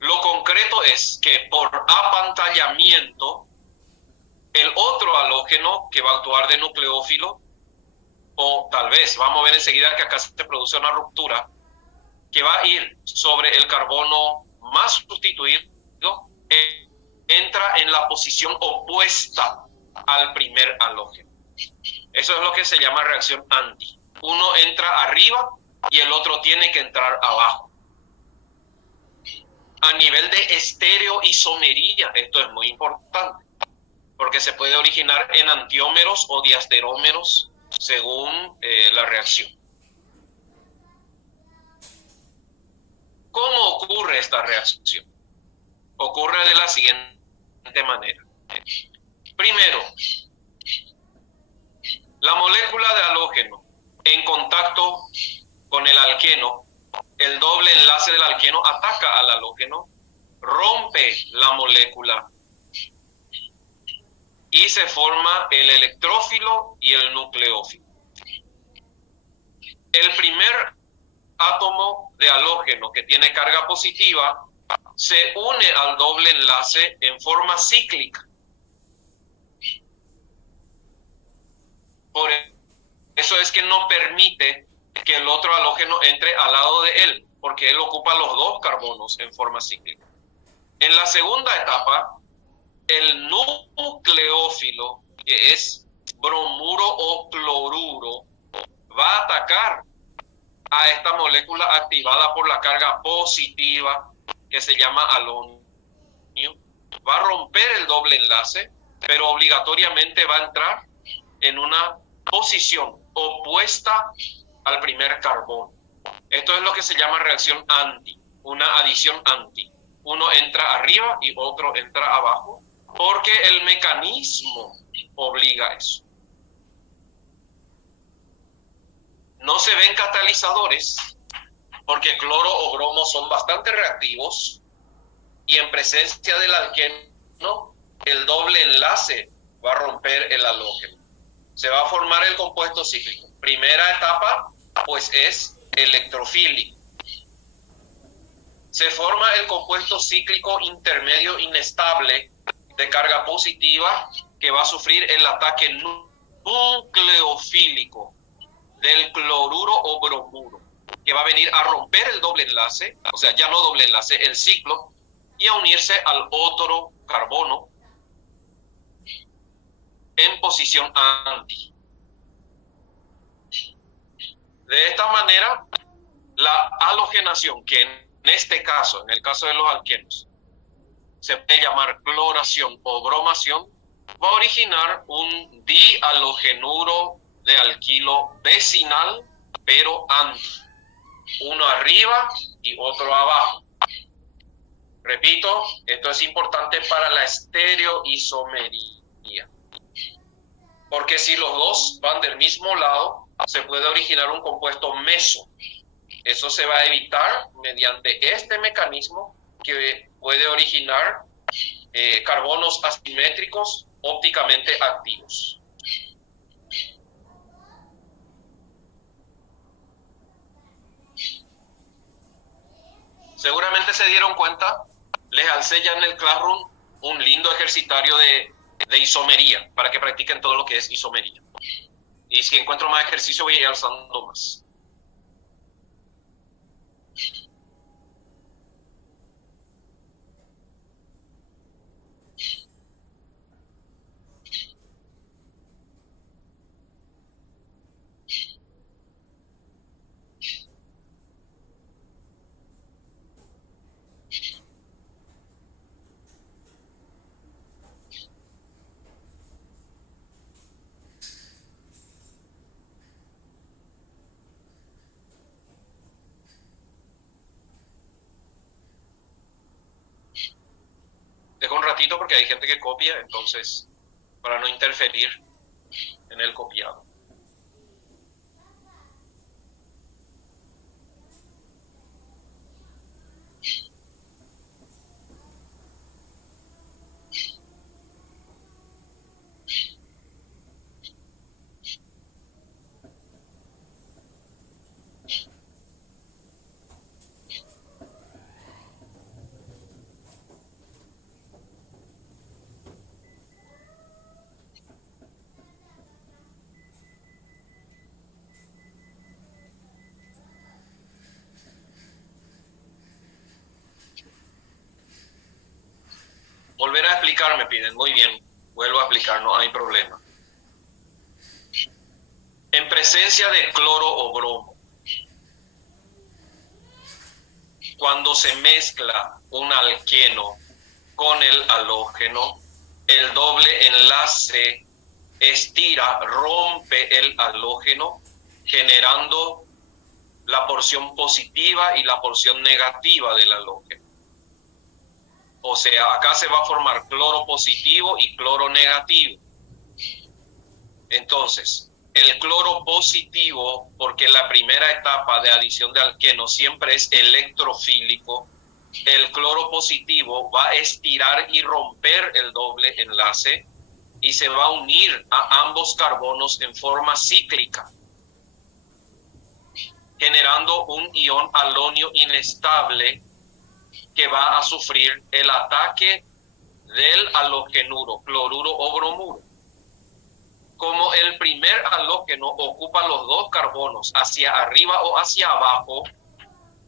Lo concreto es que por apantallamiento, el otro halógeno que va a actuar de nucleófilo, o tal vez, vamos a ver enseguida que acá se produce una ruptura, que va a ir sobre el carbono más sustituido, entra en la posición opuesta al primer halógeno. Eso es lo que se llama reacción anti. Uno entra arriba y el otro tiene que entrar abajo. A nivel de estereoisomería, esto es muy importante, porque se puede originar en antiómeros o diasterómeros según la reacción. ¿Cómo ocurre esta reacción? Ocurre de la siguiente manera. Primero, la molécula de halógeno en contacto con el alqueno, el doble enlace del alqueno ataca al halógeno, rompe la molécula y se forma el electrófilo y el nucleófilo. El primer átomo de halógeno que tiene carga positiva se une al doble enlace en forma cíclica. Por eso es que no permite que el otro halógeno entre al lado de él, porque él ocupa los dos carbonos en forma cíclica. En la segunda etapa, el nucleófilo, que es bromuro o cloruro, va a atacar a esta molécula activada por la carga positiva que se llama halonio. Va a romper el doble enlace, pero obligatoriamente va a entrar en una posición opuesta al primer carbono. Esto es lo que se llama reacción anti, una adición anti. Uno entra arriba y otro entra abajo, porque el mecanismo obliga a eso. No se ven catalizadores, porque cloro o bromo son bastante reactivos, y en presencia del alqueno, el doble enlace va a romper el halógeno. Se va a formar el compuesto cíclico. Primera etapa, pues es electrofílico. Se forma el compuesto cíclico intermedio inestable de carga positiva que va a sufrir el ataque nucleofílico del cloruro o bromuro, que va a venir a romper el doble enlace, o sea, ya no doble enlace, el ciclo, y a unirse al otro carbono en posición anti. De esta manera, la halogenación, que en este caso, en el caso de los alquenos, se puede llamar cloración o bromación, va a originar un dihalogenuro de alquilo vecinal, pero anti. Uno arriba y otro abajo. Repito, esto es importante para la estereoisomería, porque si los dos van del mismo lado, se puede originar un compuesto meso. Eso se va a evitar mediante este mecanismo que puede originar carbonos asimétricos ópticamente activos. Seguramente se dieron cuenta, les alcé ya en el Classroom un lindo ejercitario de isomería, para que practiquen todo lo que es isomería. Y si encuentro más ejercicio voy a ir alzando más. Dejo un ratito porque hay gente que copia, entonces, para no interferir en el copiado. Volver a explicar, me piden. Muy bien, vuelvo a explicar, no hay problema. En presencia de cloro o bromo, cuando se mezcla un alqueno con el halógeno, el doble enlace estira, rompe el halógeno, generando la porción positiva y la porción negativa del halógeno. O sea, acá se va a formar cloro positivo y cloro negativo. Entonces, el cloro positivo, porque la primera etapa de adición de alqueno siempre es electrofílico, el cloro positivo va a estirar y romper el doble enlace y se va a unir a ambos carbonos en forma cíclica, generando un ion halonio inestable que va a sufrir el ataque del halogenuro, cloruro o bromuro. Como el primer halógeno ocupa los dos carbonos hacia arriba o hacia abajo,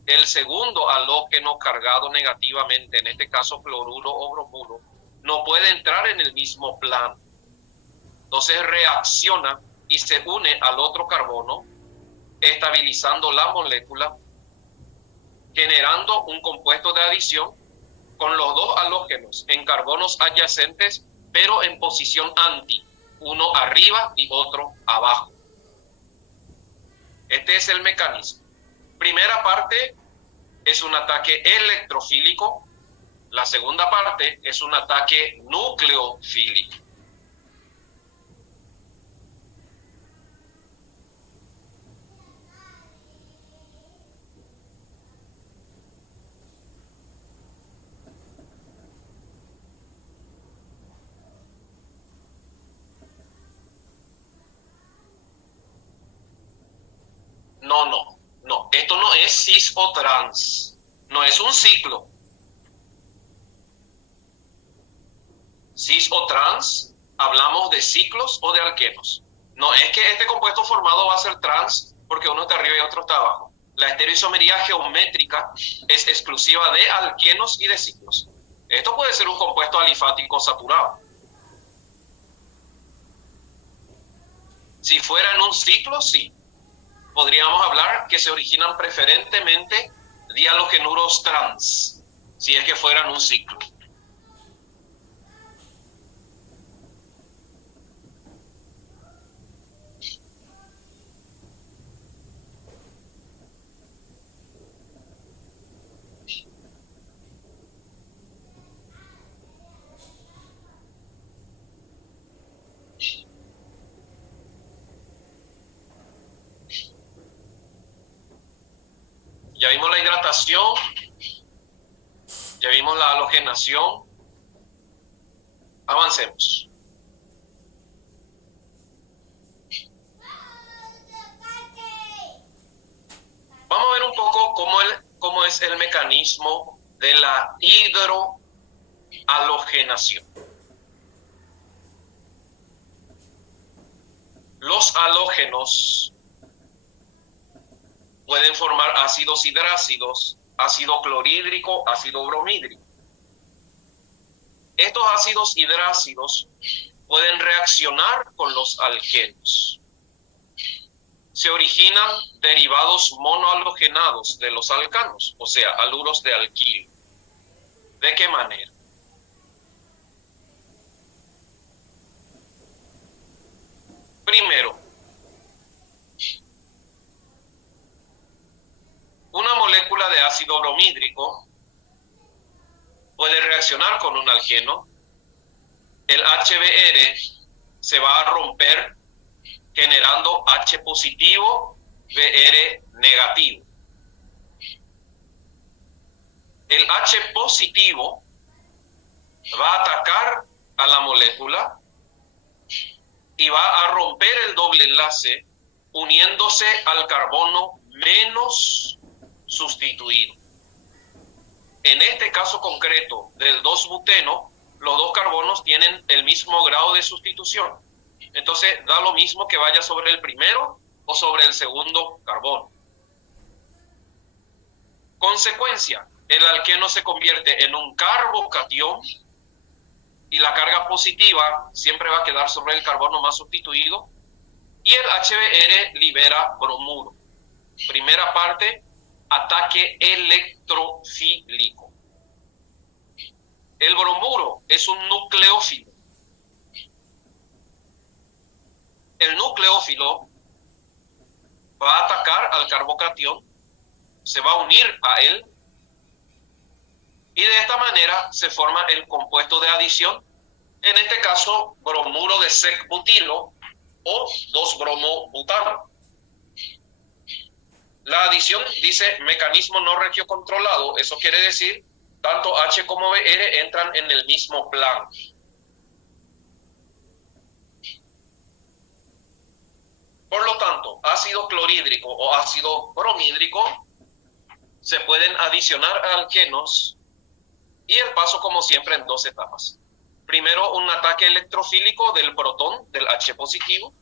el segundo halógeno cargado negativamente, en este caso cloruro o bromuro, no puede entrar en el mismo plano. Entonces reacciona y se une al otro carbono, estabilizando la molécula, generando un compuesto de adición con los dos halógenos en carbonos adyacentes, pero en posición anti, uno arriba y otro abajo. Este es el mecanismo. Primera parte es un ataque electrofílico, la segunda parte es un ataque nucleofílico. No. Esto no es cis o trans. No es un ciclo. Cis o trans, hablamos de ciclos o de alquenos. No es que este compuesto formado va a ser trans porque uno está arriba y otro está abajo. La estereoisomería geométrica es exclusiva de alquenos y de ciclos. Esto puede ser un compuesto alifático saturado. Si fuera en un ciclo, sí. Podríamos hablar que se originan preferentemente dihalogenuros trans, si es que fueran un ciclo. Ya vimos la hidratación, ya vimos la halogenación. Avancemos. Vamos a ver un poco cómo es el mecanismo de la hidrohalogenación. Los halógenos pueden formar ácidos hidrácidos, ácido clorhídrico, ácido bromhídrico. Estos ácidos hidrácidos pueden reaccionar con los alquenos. Se originan derivados monohalogenados de los alcanos, o sea, haluros de alquilo. ¿De qué manera? Primero, una molécula de ácido bromhídrico puede reaccionar con un alqueno. El HBr se va a romper generando H positivo, Br negativo. El H positivo va a atacar a la molécula y va a romper el doble enlace uniéndose al carbono menos sustituido. En este caso concreto del 2-buteno, los dos carbonos tienen el mismo grado de sustitución. Entonces da lo mismo que vaya sobre el primero o sobre el segundo carbono. Consecuencia, el alqueno se convierte en un carbocatión y la carga positiva siempre va a quedar sobre el carbono más sustituido, y el HBr libera bromuro. Primera parte, ataque electrofílico. El bromuro es un nucleófilo. El nucleófilo va a atacar al carbocatión, se va a unir a él, y de esta manera se forma el compuesto de adición, en este caso bromuro de sec-butilo o 2-bromo-butano. La adición dice mecanismo no regiocontrolado, eso quiere decir tanto H como Br entran en el mismo plano. Por lo tanto, ácido clorhídrico o ácido bromhídrico se pueden adicionar a alquenos, y el paso, como siempre, en dos etapas. Primero, un ataque electrofílico del protón, del H positivo,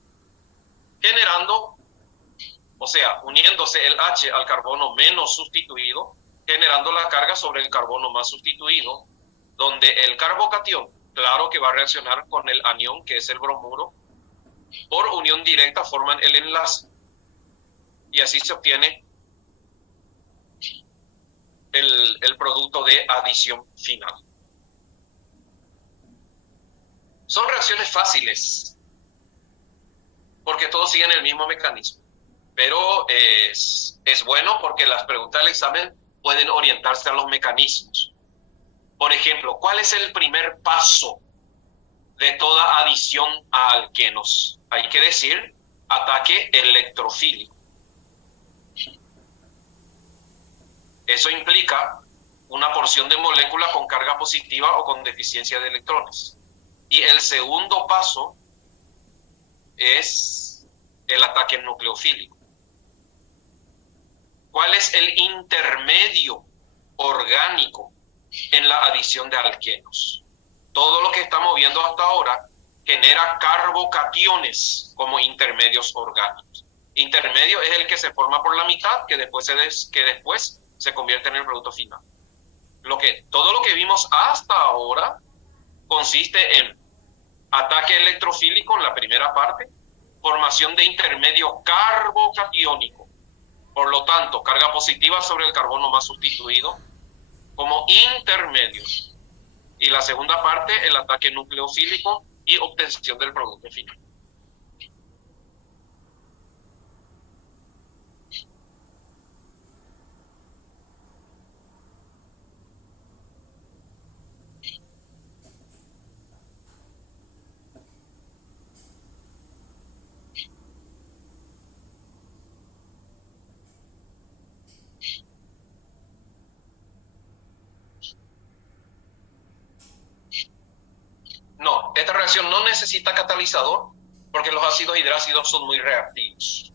generando, o sea, uniéndose el H al carbono menos sustituido, generando la carga sobre el carbono más sustituido, donde el carbocatión, claro que va a reaccionar con el anión, que es el bromuro, por unión directa forman el enlace, y así se obtiene el producto de adición final. Son reacciones fáciles, porque todos siguen el mismo mecanismo, pero es bueno porque las preguntas del examen pueden orientarse a los mecanismos. Por ejemplo, ¿cuál es el primer paso de toda adición a alquenos? Hay que decir ataque electrofílico. Eso implica una porción de molécula con carga positiva o con deficiencia de electrones. Y el segundo paso es el ataque nucleofílico. ¿Cuál es el intermedio orgánico en la adición de alquenos? Todo lo que estamos viendo hasta ahora genera carbocationes como intermedios orgánicos. Intermedio es el que se forma por la mitad, que después se convierte en el producto final. Todo lo que vimos hasta ahora consiste en ataque electrofílico en la primera parte, formación de intermedio carbocatiónico, por lo tanto, carga positiva sobre el carbono más sustituido como intermedio. Y la segunda parte, el ataque nucleofílico y obtención del producto final. No, esta reacción no necesita catalizador porque los ácidos hidrácidos son muy reactivos.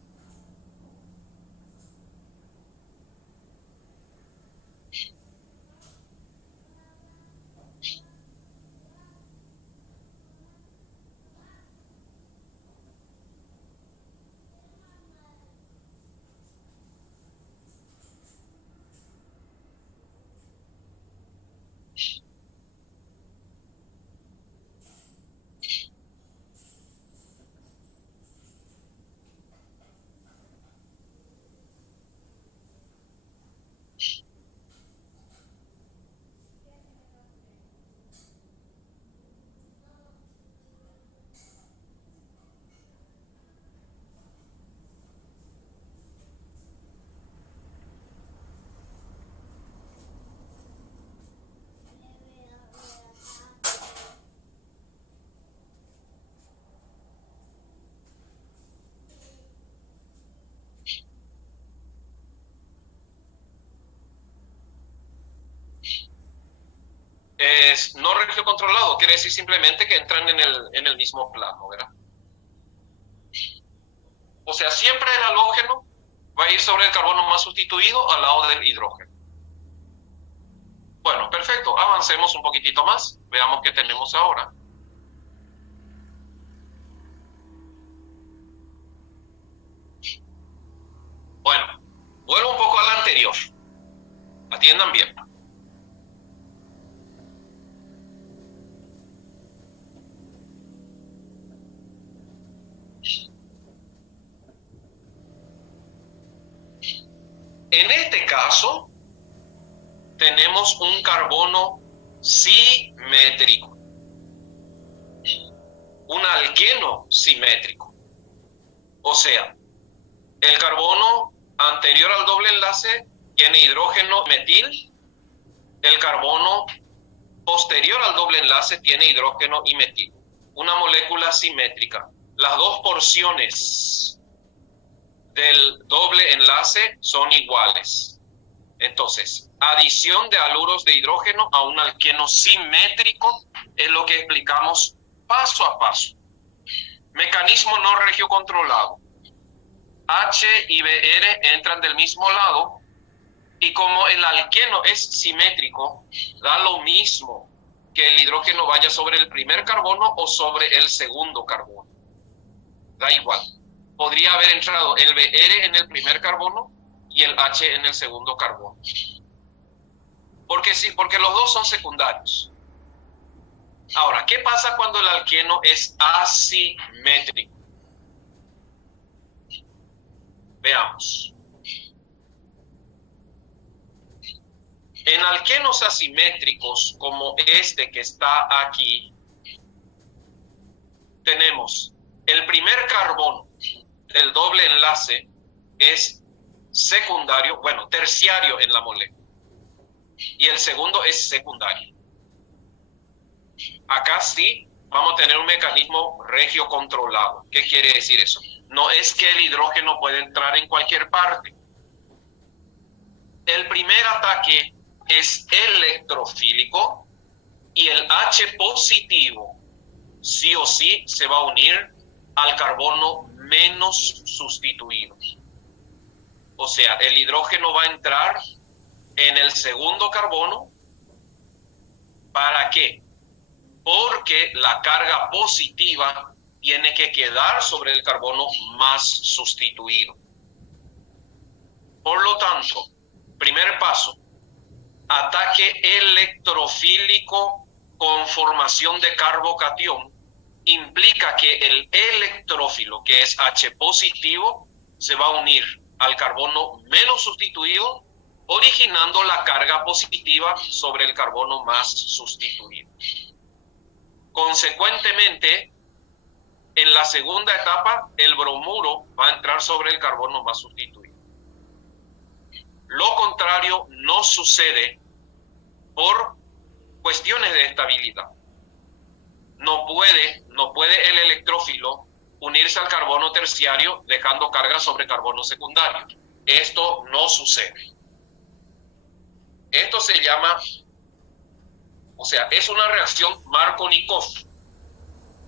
Es no regiocontrolado, quiere decir simplemente que entran en el mismo plano, ¿verdad? O sea, siempre el halógeno va a ir sobre el carbono más sustituido al lado del hidrógeno. Bueno, perfecto, avancemos un poquitito más, veamos qué tenemos ahora. Bueno, vuelvo un poco al anterior, atiendan bien. En este caso, tenemos un carbono simétrico, un alqueno simétrico. O sea, el carbono anterior al doble enlace tiene hidrógeno metil, el carbono posterior al doble enlace tiene hidrógeno y metil. Una molécula simétrica. Las dos porciones del doble enlace son iguales. Entonces, adición de haluros de hidrógeno a un alqueno simétrico es lo que explicamos paso a paso. Mecanismo no regiocontrolado. H y Br entran del mismo lado y como el alqueno es simétrico, da lo mismo que el hidrógeno vaya sobre el primer carbono o sobre el segundo carbono. Da igual. Podría haber entrado el Br en el primer carbono y el H en el segundo carbono. Porque sí, porque los dos son secundarios. Ahora, ¿qué pasa cuando el alqueno es asimétrico? Veamos. En alquenos asimétricos como este que está aquí, tenemos el primer carbono del doble enlace es secundario, bueno, terciario en la molécula. Y el segundo es secundario. Acá sí vamos a tener un mecanismo regiocontrolado. ¿Qué quiere decir eso? No es que el hidrógeno puede entrar en cualquier parte. El primer ataque es electrofílico y el H positivo sí o sí se va a unir al carbono menos sustituido. O sea, el hidrógeno va a entrar en el segundo carbono. ¿Para qué? Porque la carga positiva tiene que quedar sobre el carbono más sustituido. Por lo tanto, primer paso, ataque electrofílico con formación de carbocatión implica que el electrófilo, que es H positivo, se va a unir al carbono menos sustituido, originando la carga positiva sobre el carbono más sustituido. Consecuentemente, en la segunda etapa, el bromuro va a entrar sobre el carbono más sustituido. Lo contrario no sucede por cuestiones de estabilidad. No puede el electrófilo unirse al carbono terciario dejando carga sobre carbono secundario. Esto no sucede. Esto se llama, o sea, es una reacción Markovnikov.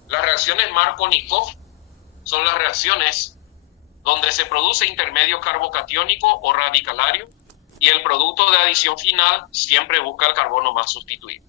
Las reacciones Markovnikov son las reacciones donde se produce intermedio carbocatiónico o radicalario y el producto de adición final siempre busca el carbono más sustituido.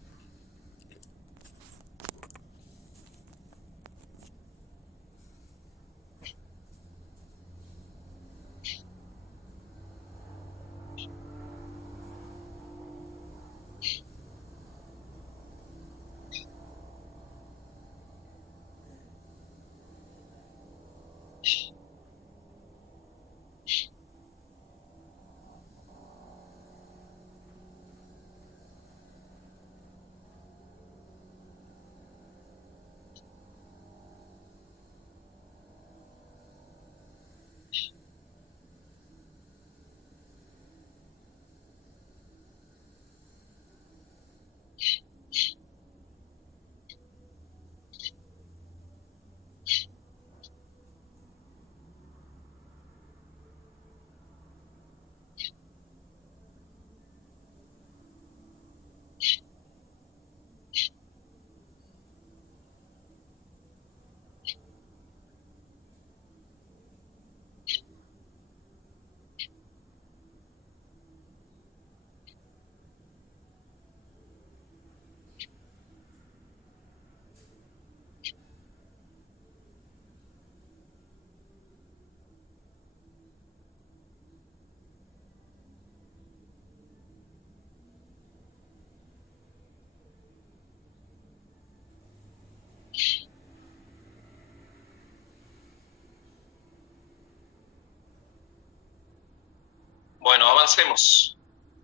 Avancemos.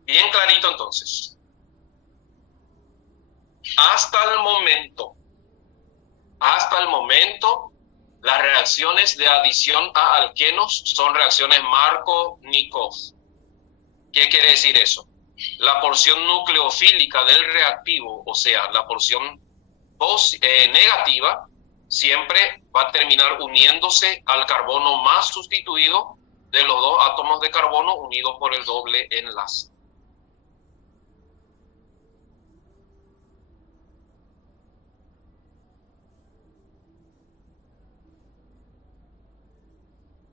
Bien clarito entonces. Hasta el momento, las reacciones de adición a alquenos son reacciones Markov-Nikov. ¿Qué quiere decir eso? La porción nucleofílica del reactivo, o sea, la porción negativa, siempre va a terminar uniéndose al carbono más sustituido de los dos átomos de carbono unidos por el doble enlace.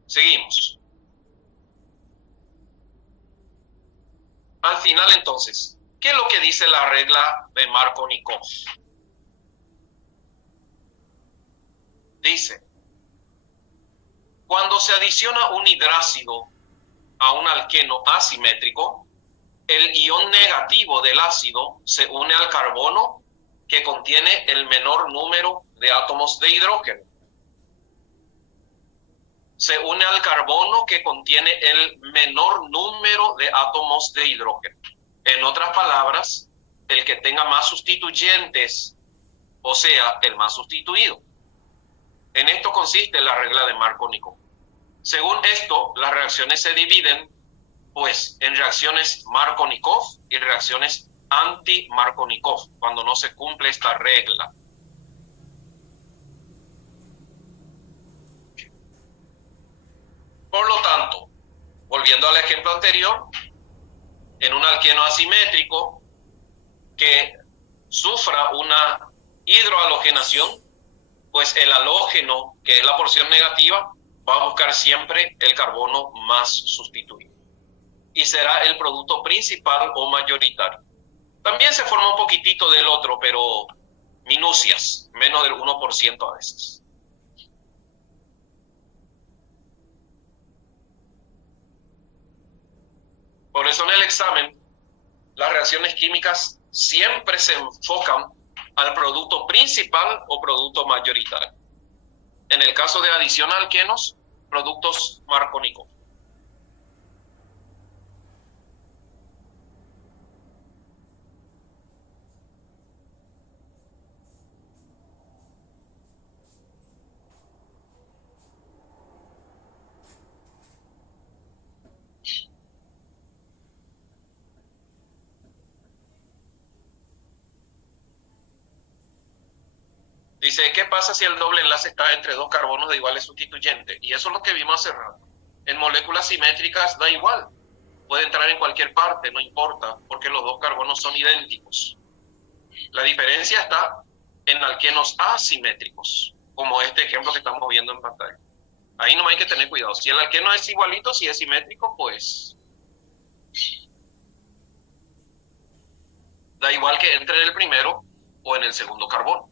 Seguimos. Al final, entonces, ¿qué es lo que dice la regla de Markov-Nikov? Dice, cuando se adiciona un hidrácido a un alqueno asimétrico, el ion negativo del ácido se une al carbono que contiene el menor número de átomos de hidrógeno. Se une al carbono que contiene el menor número de átomos de hidrógeno. En otras palabras, el que tenga más sustituyentes, o sea, el más sustituido. En esto consiste la regla de Markov-Nikov. Según esto, las reacciones se dividen, pues, en reacciones Markov-Nikov y reacciones anti-Markov-Nikov, cuando no se cumple esta regla. Por lo tanto, volviendo al ejemplo anterior, en un alqueno asimétrico que sufra una hidrohalogenación, pues el halógeno, que es la porción negativa, va a buscar siempre el carbono más sustituido. Y será el producto principal o mayoritario. También se forma un poquitito del otro, pero minucias, menos del 1% a veces. Por eso en el examen, las reacciones químicas siempre se enfocan al producto principal o producto mayoritario. En el caso de adición a alquenos, productos Markov-Nikov. Dice, ¿qué pasa si el doble enlace está entre dos carbonos de iguales sustituyentes? Y eso es lo que vimos hace rato. En moléculas simétricas da igual. Puede entrar en cualquier parte, no importa, porque los dos carbonos son idénticos. La diferencia está en alquenos asimétricos, como este ejemplo que estamos viendo en pantalla. Ahí no hay que tener cuidado. Si el alqueno es igualito, si es simétrico, pues da igual que entre en el primero o en el segundo carbono.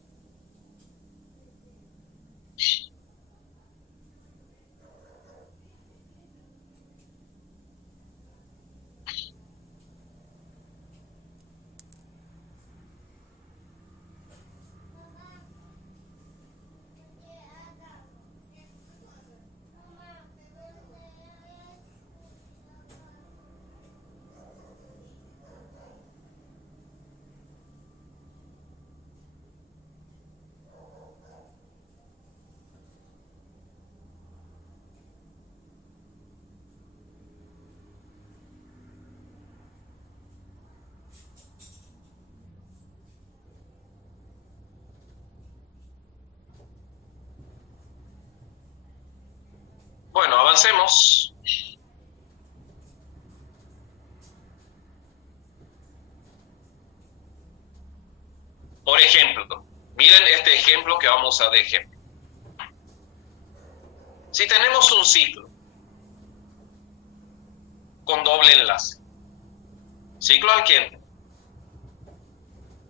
Bueno, avancemos. Por ejemplo, miren este ejemplo que vamos a usar de ejemplo. Si tenemos un ciclo con doble enlace, ciclo alqueno,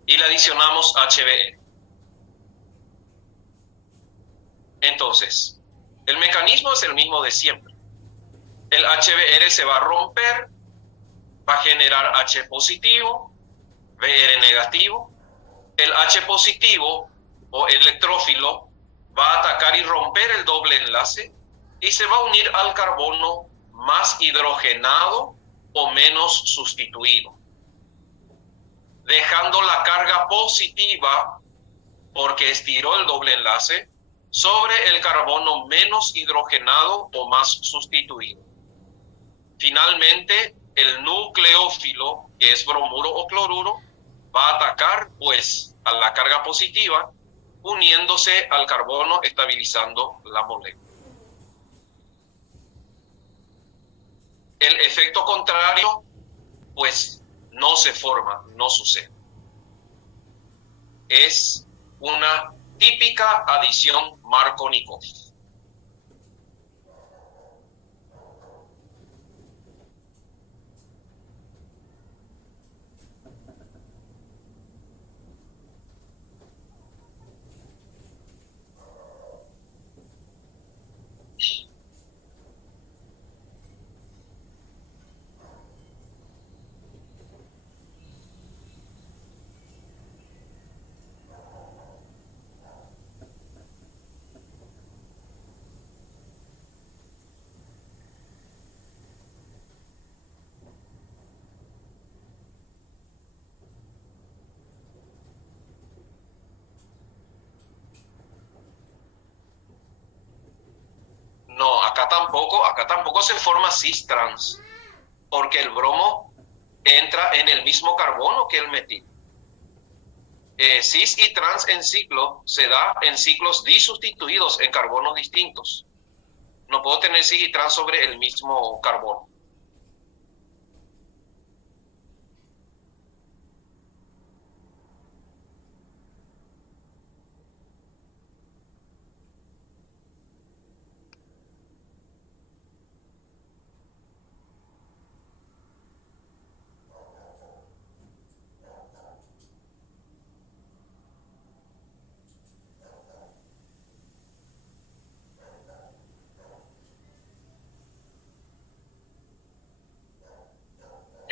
y le adicionamos HBr. Entonces, el mecanismo es el mismo de siempre. El HBr se va a romper, va a generar H positivo, Br negativo. El H positivo o electrófilo va a atacar y romper el doble enlace y se va a unir al carbono más hidrogenado o menos sustituido, dejando la carga positiva, porque estiró el doble enlace, sobre el carbono menos hidrogenado o más sustituido. Finalmente, el nucleófilo, que es bromuro o cloruro, va a atacar pues a la carga positiva, uniéndose al carbono, estabilizando la molécula. El efecto contrario pues no se forma, no sucede. Es una típica adición Markovnikov. No, acá tampoco se forma cis-trans, porque el bromo entra en el mismo carbono que el metil. Cis y trans en ciclo se da en ciclos disustituidos en carbonos distintos. No puedo tener cis y trans sobre el mismo carbono.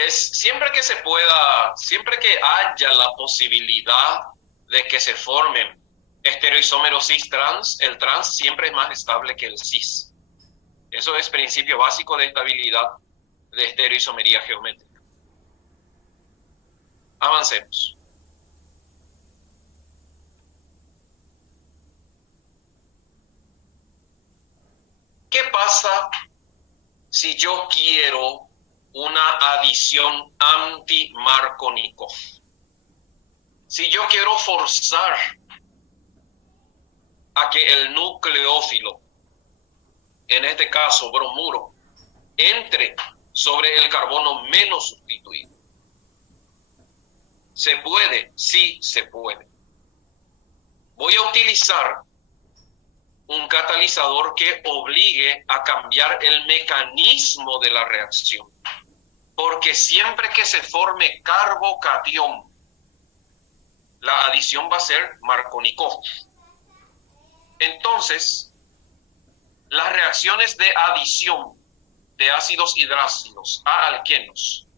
Siempre que se pueda, siempre que haya la posibilidad de que se formen estereoisómeros cis-trans, el trans siempre es más estable que el cis. Eso es principio básico de estabilidad de estereoisomería geométrica. Avancemos. ¿Qué pasa si yo quiero una adición anti-Markovnikov? Si yo quiero forzar a que el nucleófilo, en este caso bromuro, entre sobre el carbono menos sustituido. ¿Se puede? Sí, se puede. Voy a utilizar un catalizador que obligue a cambiar el mecanismo de la reacción. Porque siempre que se forme carbocatión, la adición va a ser Markovnikov. Entonces, las reacciones de adición de ácidos hidrácidos a alquenos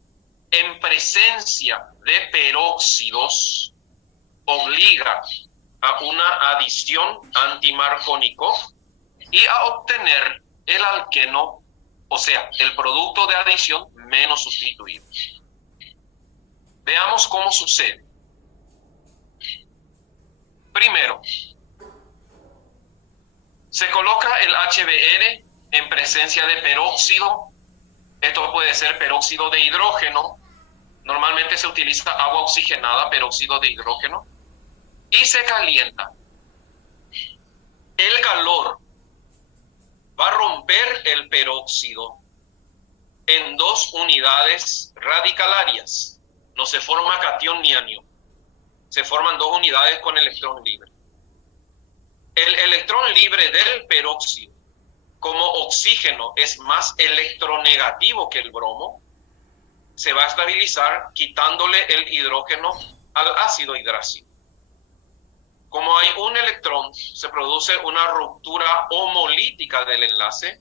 en presencia de peróxidos obliga a una adición anti-Markovnikov y a obtener el alqueno, o sea, el producto de adición menos sustituido. Veamos cómo sucede. Primero, se coloca el HBr en presencia de peróxido. Esto puede ser peróxido de hidrógeno. Normalmente se utiliza agua oxigenada, peróxido de hidrógeno, y se calienta. El calor va a romper el peróxido en dos unidades radicalarias. No se forma catión ni anión. Se forman dos unidades con electrón libre. El electrón libre del peróxido, como oxígeno es más electronegativo que el bromo, se va a estabilizar quitándole el hidrógeno al ácido hidrácido. Como hay un electrón, se produce una ruptura homolítica del enlace.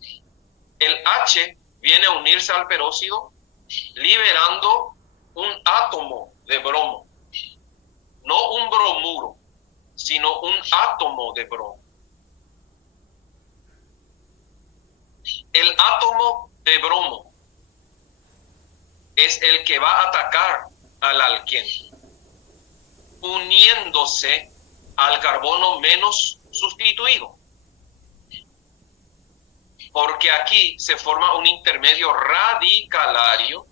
El H viene a unirse al peróxido, liberando un átomo de bromo. No un bromuro, sino un átomo de bromo. El átomo de bromo es el que va a atacar al alqueno, uniéndose al carbono menos sustituido. Porque aquí se forma un intermedio radicalario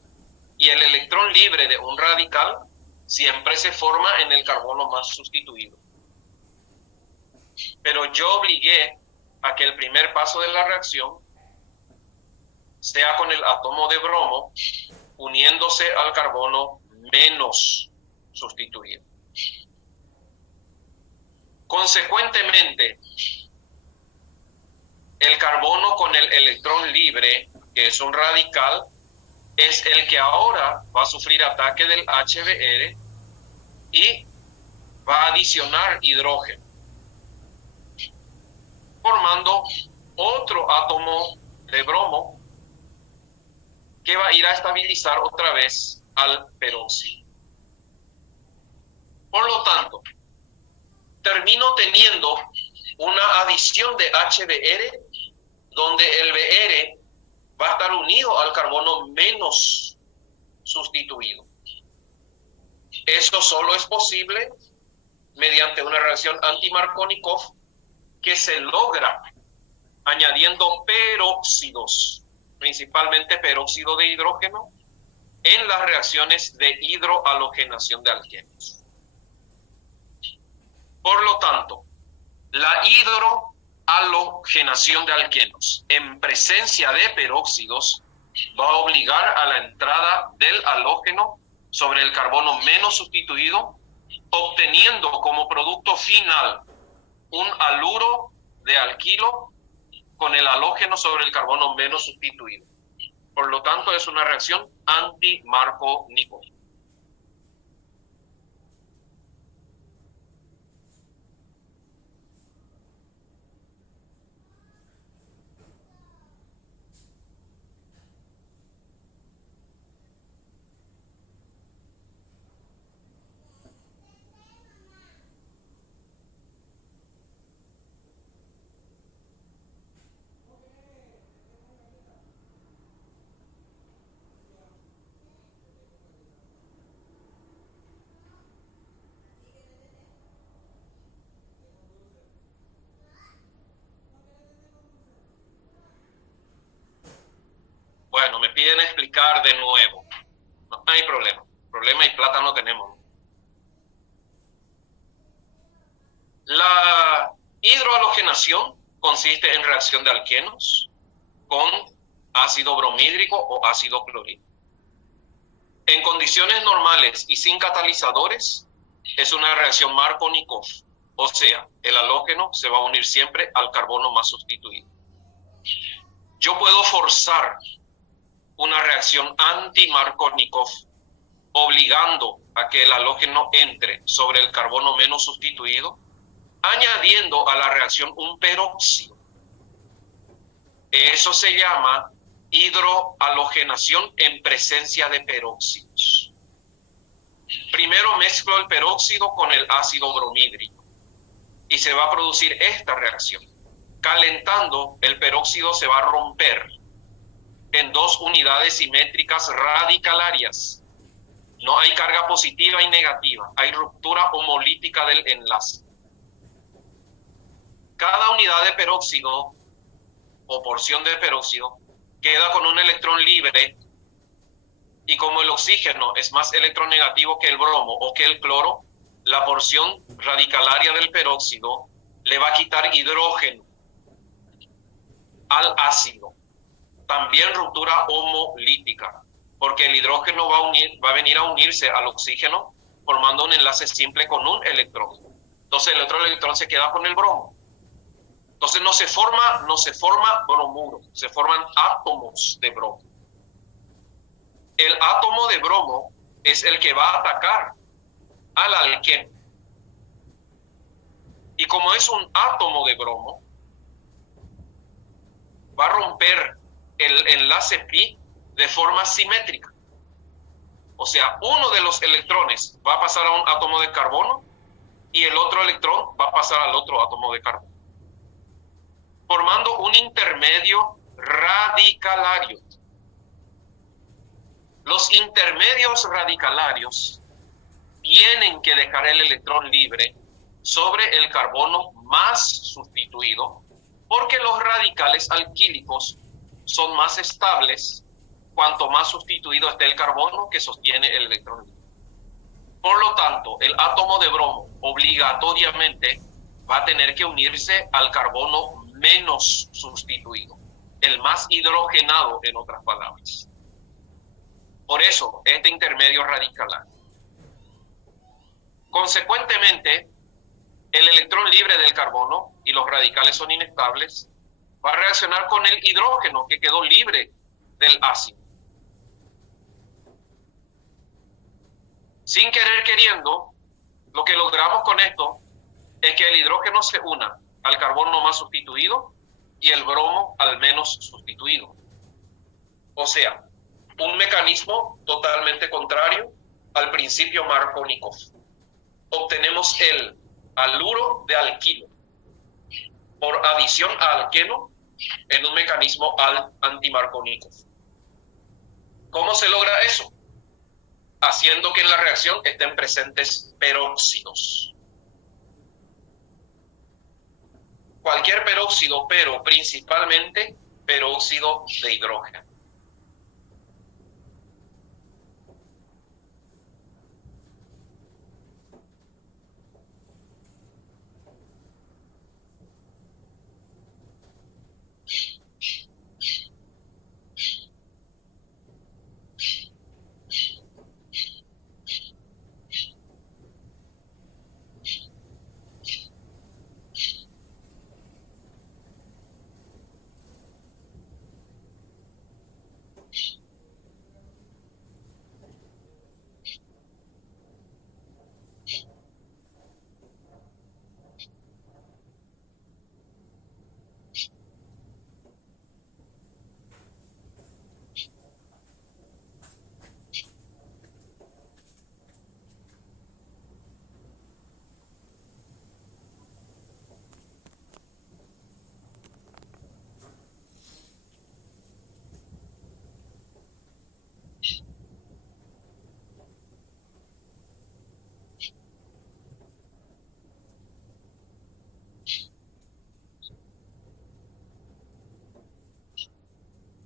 y el electrón libre de un radical siempre se forma en el carbono más sustituido. Pero yo obligué a que el primer paso de la reacción sea con el átomo de bromo uniéndose al carbono menos sustituido. Consecuentemente, el carbono con el electrón libre, que es un radical, es el que ahora va a sufrir ataque del HBr y va a adicionar hidrógeno, formando otro átomo de bromo que va a ir a estabilizar otra vez al peróxido. Por lo tanto, termino teniendo una adición de HBr donde el Br va a estar unido al carbono menos sustituido. Eso solo es posible mediante una reacción anti-Markovnikov que se logra añadiendo peróxidos, principalmente peróxido de hidrógeno, en las reacciones de hidrohalogenación de alquenos. Por lo tanto, la hidrohalogenación de alquenos en presencia de peróxidos va a obligar a la entrada del halógeno sobre el carbono menos sustituido, obteniendo como producto final un haluro de alquilo con el halógeno sobre el carbono menos sustituido. Por lo tanto, es una reacción anti-Markovnikov. Bueno, me piden explicar de nuevo. No hay problema. Problema y plata no tenemos. La hidrohalogenación consiste en reacción de alquenos con ácido bromídrico o ácido clorhídrico. En condiciones normales y sin catalizadores, es una reacción Markovnikov. O sea, el halógeno se va a unir siempre al carbono más sustituido. Yo puedo forzar una reacción anti-Markovnikov obligando a que el halógeno entre sobre el carbono menos sustituido, añadiendo a la reacción un peróxido. Eso se llama hidrohalogenación en presencia de peróxidos. Primero mezclo el peróxido con el ácido bromídrico y se va a producir esta reacción. Calentando, el peróxido se va a romper en dos unidades simétricas radicalarias. No hay carga positiva y negativa, hay ruptura homolítica del enlace. Cada unidad de peróxido o porción de peróxido queda con un electrón libre y como el oxígeno es más electronegativo que el bromo o que el cloro, la porción radicalaria del peróxido le va a quitar hidrógeno al ácido. También ruptura homolítica, porque el hidrógeno va a venir a unirse al oxígeno formando un enlace simple con un electrón. Entonces el otro electrón se queda con el bromo. Entonces no se forma bromuro, se forman átomos de bromo. El átomo de bromo es el que va a atacar al alqueno. Y como es un átomo de bromo, va a romper el enlace pi de forma simétrica. O sea, uno de los electrones va a pasar a un átomo de carbono y el otro electrón va a pasar al otro átomo de carbono, formando un intermedio radicalario. Los intermedios radicalarios tienen que dejar el electrón libre sobre el carbono más sustituido, porque los radicales alquílicos son más estables cuanto más sustituido esté el carbono que sostiene el electrón libre. Por lo tanto, el átomo de bromo obligatoriamente va a tener que unirse al carbono menos sustituido, el más hidrogenado, en otras palabras. Por eso, este intermedio radicalar. Consecuentemente, el electrón libre del carbono, y los radicales son inestables, va a reaccionar con el hidrógeno que quedó libre del ácido. Sin querer queriendo, lo que logramos con esto es que el hidrógeno se una al carbono más sustituido y el bromo al menos sustituido. O sea, un mecanismo totalmente contrario al principio Markovnikov. Obtenemos el haluro de alquilo por adición a alqueno en un mecanismo anti-Markovnikov. ¿Cómo se logra eso? Haciendo que en la reacción estén presentes peróxidos. Cualquier peróxido, pero principalmente peróxido de hidrógeno.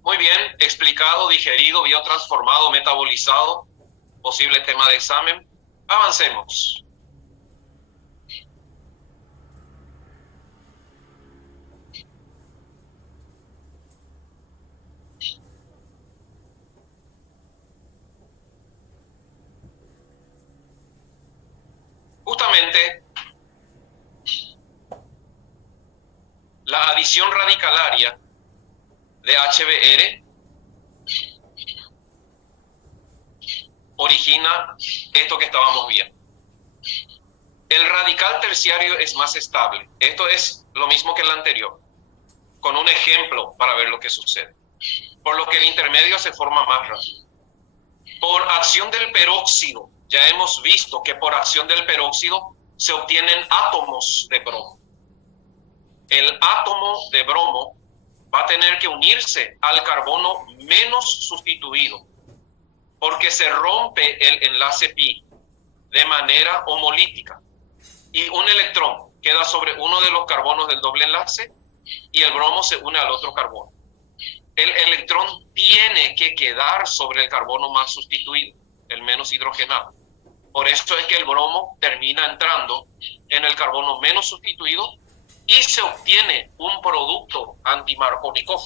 Muy bien, explicado, digerido, biotransformado, metabolizado, posible tema de examen. Avancemos. Justamente, la adición radicalaria de HBr origina esto que estábamos viendo. El radical terciario es más estable. Esto es lo mismo que el anterior, con un ejemplo para ver lo que sucede. Por lo que el intermedio se forma más rápido. Por acción del peróxido, ya hemos visto que por acción del peróxido se obtienen átomos de bromo. El átomo de bromo va a tener que unirse al carbono menos sustituido, porque se rompe el enlace pi de manera homolítica y un electrón queda sobre uno de los carbonos del doble enlace y el bromo se une al otro carbono. El electrón tiene que quedar sobre el carbono más sustituido, el menos hidrogenado. Por eso es que el bromo termina entrando en el carbono menos sustituido y se obtiene un producto anti-Markovnikov,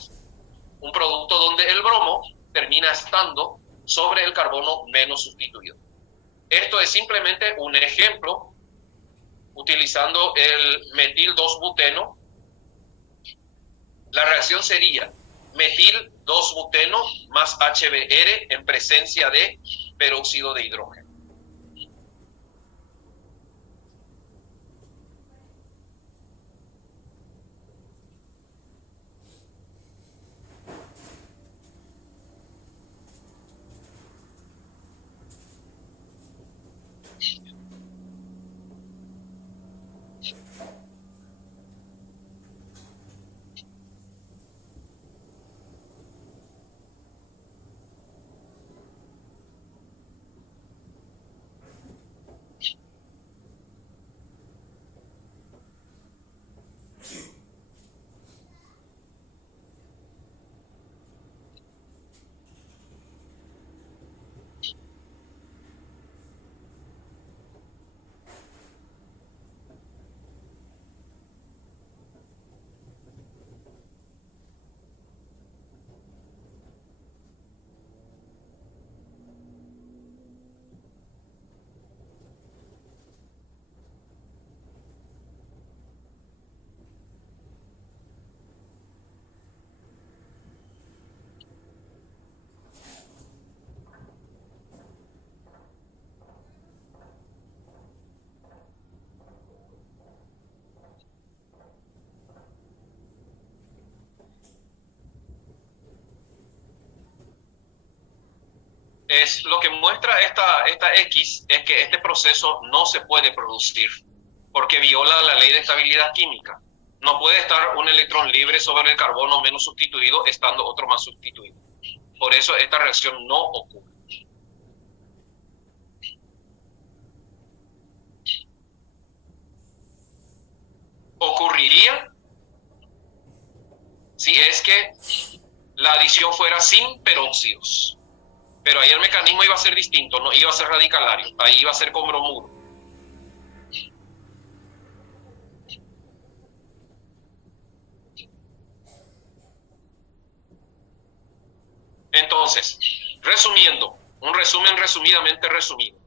un producto donde el bromo termina estando sobre el carbono menos sustituido. Esto es simplemente un ejemplo utilizando el metil 2-buteno. La reacción sería metil 2-buteno más HBr en presencia de peróxido de hidrógeno. Es lo que muestra esta X es que este proceso no se puede producir porque viola la ley de estabilidad química. No puede estar un electrón libre sobre el carbono menos sustituido estando otro más sustituido. Por eso esta reacción no ocurre. Ocurriría si es que la adición fuera sin peróxidos. Pero ahí el mecanismo iba a ser distinto, no iba a ser radicalario, ahí iba a ser con bromuro. Entonces, resumiendo, un resumen resumidamente resumido.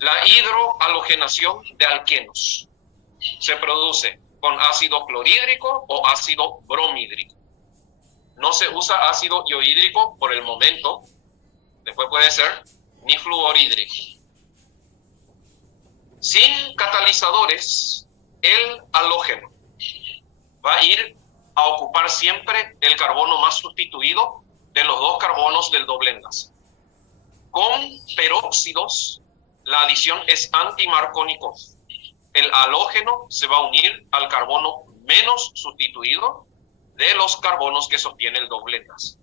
La hidrohalogenación de alquenos se produce con ácido clorhídrico o ácido bromhídrico. No se usa ácido iohídrico por el momento, después puede ser ni fluorhídrico. Sin catalizadores, el halógeno va a ir a ocupar siempre el carbono más sustituido de los dos carbonos del doble enlace. Con peróxidos, la adición es anti-Markovnikov. El halógeno se va a unir al carbono menos sustituido de los carbonos que sostiene el doble enlace.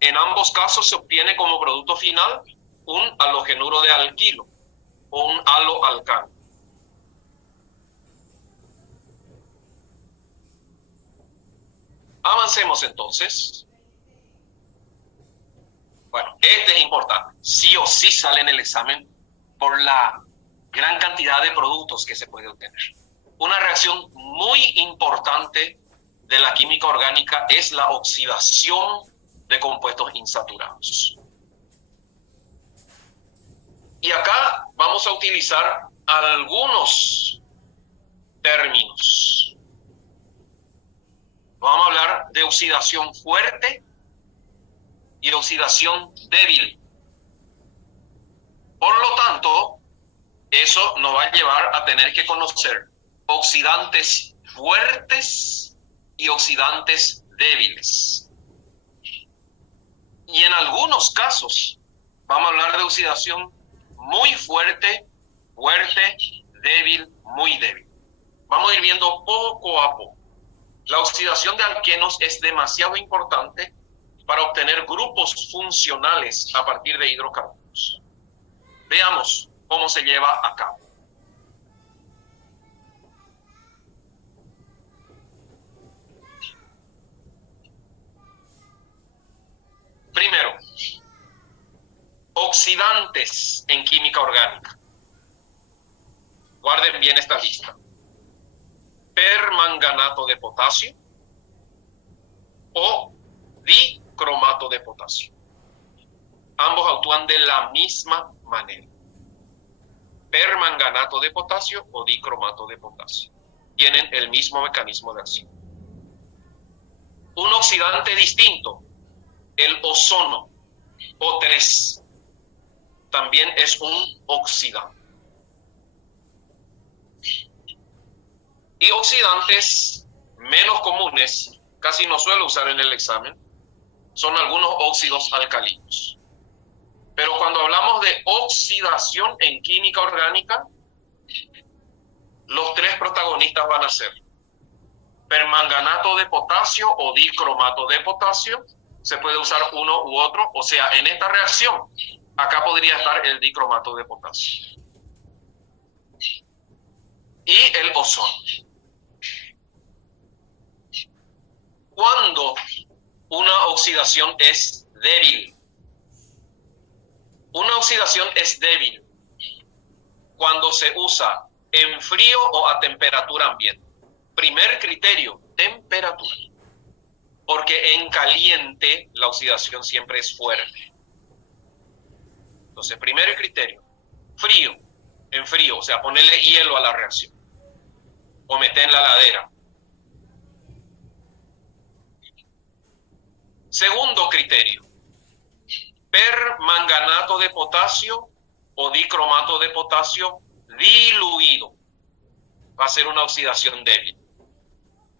En ambos casos se obtiene como producto final un halogenuro de alquilo o un haloalcano. Avancemos entonces. Bueno, este es importante. Sí o sí sale en el examen por la gran cantidad de productos que se puede obtener. Una reacción muy importante de la química orgánica es la oxidación de compuestos insaturados. Y acá vamos a utilizar algunos términos. Vamos a hablar de oxidación fuerte y de oxidación débil. Por lo tanto, eso nos va a llevar a tener que conocer oxidantes fuertes y oxidantes débiles. Y en algunos casos vamos a hablar de oxidación muy fuerte, fuerte, débil, muy débil. Vamos a ir viendo poco a poco. La oxidación de alquenos es demasiado importante para obtener grupos funcionales a partir de hidrocarburos. Veamos cómo se lleva a cabo. Primero, oxidantes en química orgánica. Guarden bien esta lista. Permanganato de potasio o dicromato de potasio. Ambos actúan de la misma manera. Permanganato de potasio o dicromato de potasio. Tienen el mismo mecanismo de acción. Un oxidante distinto, el ozono, O3, también es un oxidante. Y oxidantes menos comunes, casi no suelo usar en el examen, son algunos óxidos alcalinos. Pero cuando hablamos de oxidación en química orgánica, los tres protagonistas van a ser permanganato de potasio o dicromato de potasio. Se puede usar uno u otro, o sea, en esta reacción, acá podría estar el dicromato de potasio. Y el ozono. Cuando una oxidación es débil. Una oxidación es débil cuando se usa en frío o a temperatura ambiente. Primer criterio, temperatura. Porque en caliente la oxidación siempre es fuerte. Entonces, primer criterio, frío, en frío, o sea, ponerle hielo a la reacción. O meter en la heladera. Segundo criterio, permanganato de potasio o dicromato de potasio diluido. Va a ser una oxidación débil.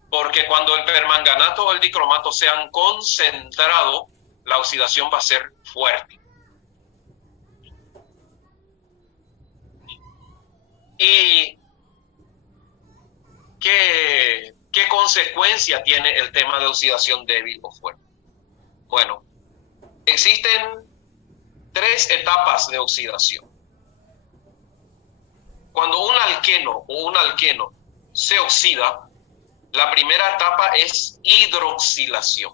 Porque cuando el permanganato o el dicromato se han concentrado, la oxidación va a ser fuerte. ¿Y qué consecuencia tiene el tema de oxidación débil o fuerte? Bueno, existen 3 etapas de oxidación. Cuando un alqueno o un alqueno se oxida, la primera etapa es hidroxilación.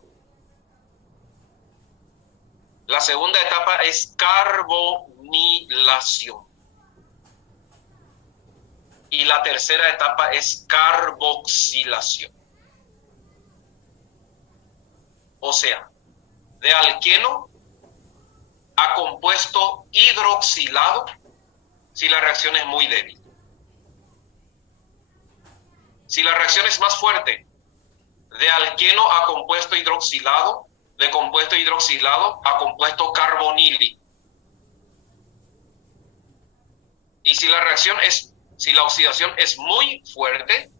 La segunda etapa es carbonilación. Y la tercera etapa es carboxilación. O sea, de alqueno a compuesto hidroxilado si la reacción es muy débil. Si la reacción es más fuerte, de alqueno a compuesto hidroxilado, de compuesto hidroxilado a compuesto carbonílico. Y si la oxidación es muy fuerte,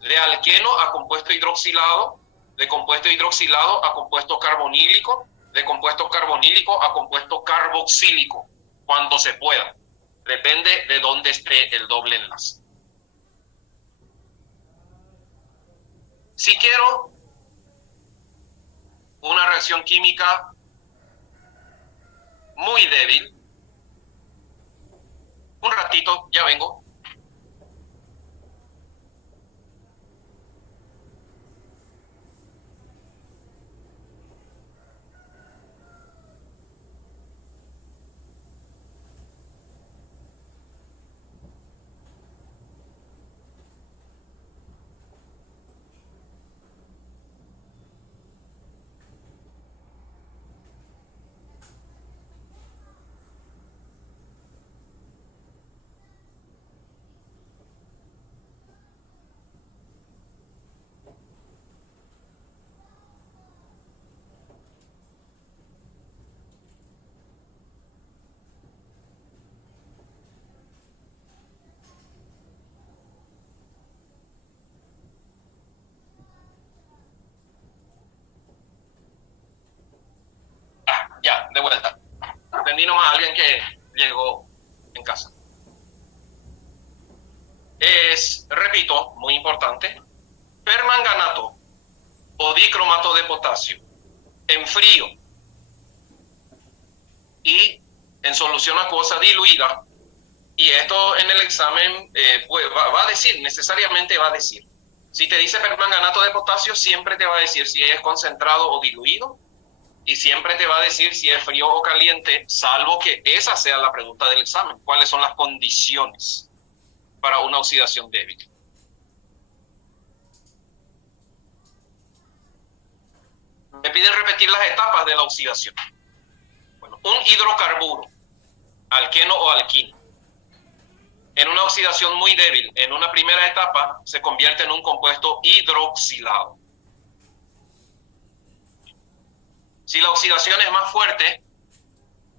de alqueno a compuesto hidroxilado, de compuesto hidroxilado a compuesto carbonílico, de compuesto carbonílico a compuesto carboxílico, cuando se pueda. Depende de dónde esté el doble enlace. Si quiero una reacción química muy débil, un ratito, ya vengo. Ya, de vuelta. Atendí nomás a alguien que llegó en casa. Repito, muy importante, permanganato o dicromato de potasio en frío y en solución acuosa diluida, y esto en el examen va a decir, necesariamente va a decir, si te dice permanganato de potasio, siempre te va a decir si es concentrado o diluido, y siempre te va a decir si es frío o caliente, salvo que esa sea la pregunta del examen, cuáles son las condiciones para una oxidación débil. Me piden repetir las etapas de la oxidación. Bueno, un hidrocarburo, alqueno o alquino, en una oxidación muy débil, en una primera etapa, se convierte en un compuesto hidroxilado. Si la oxidación es más fuerte,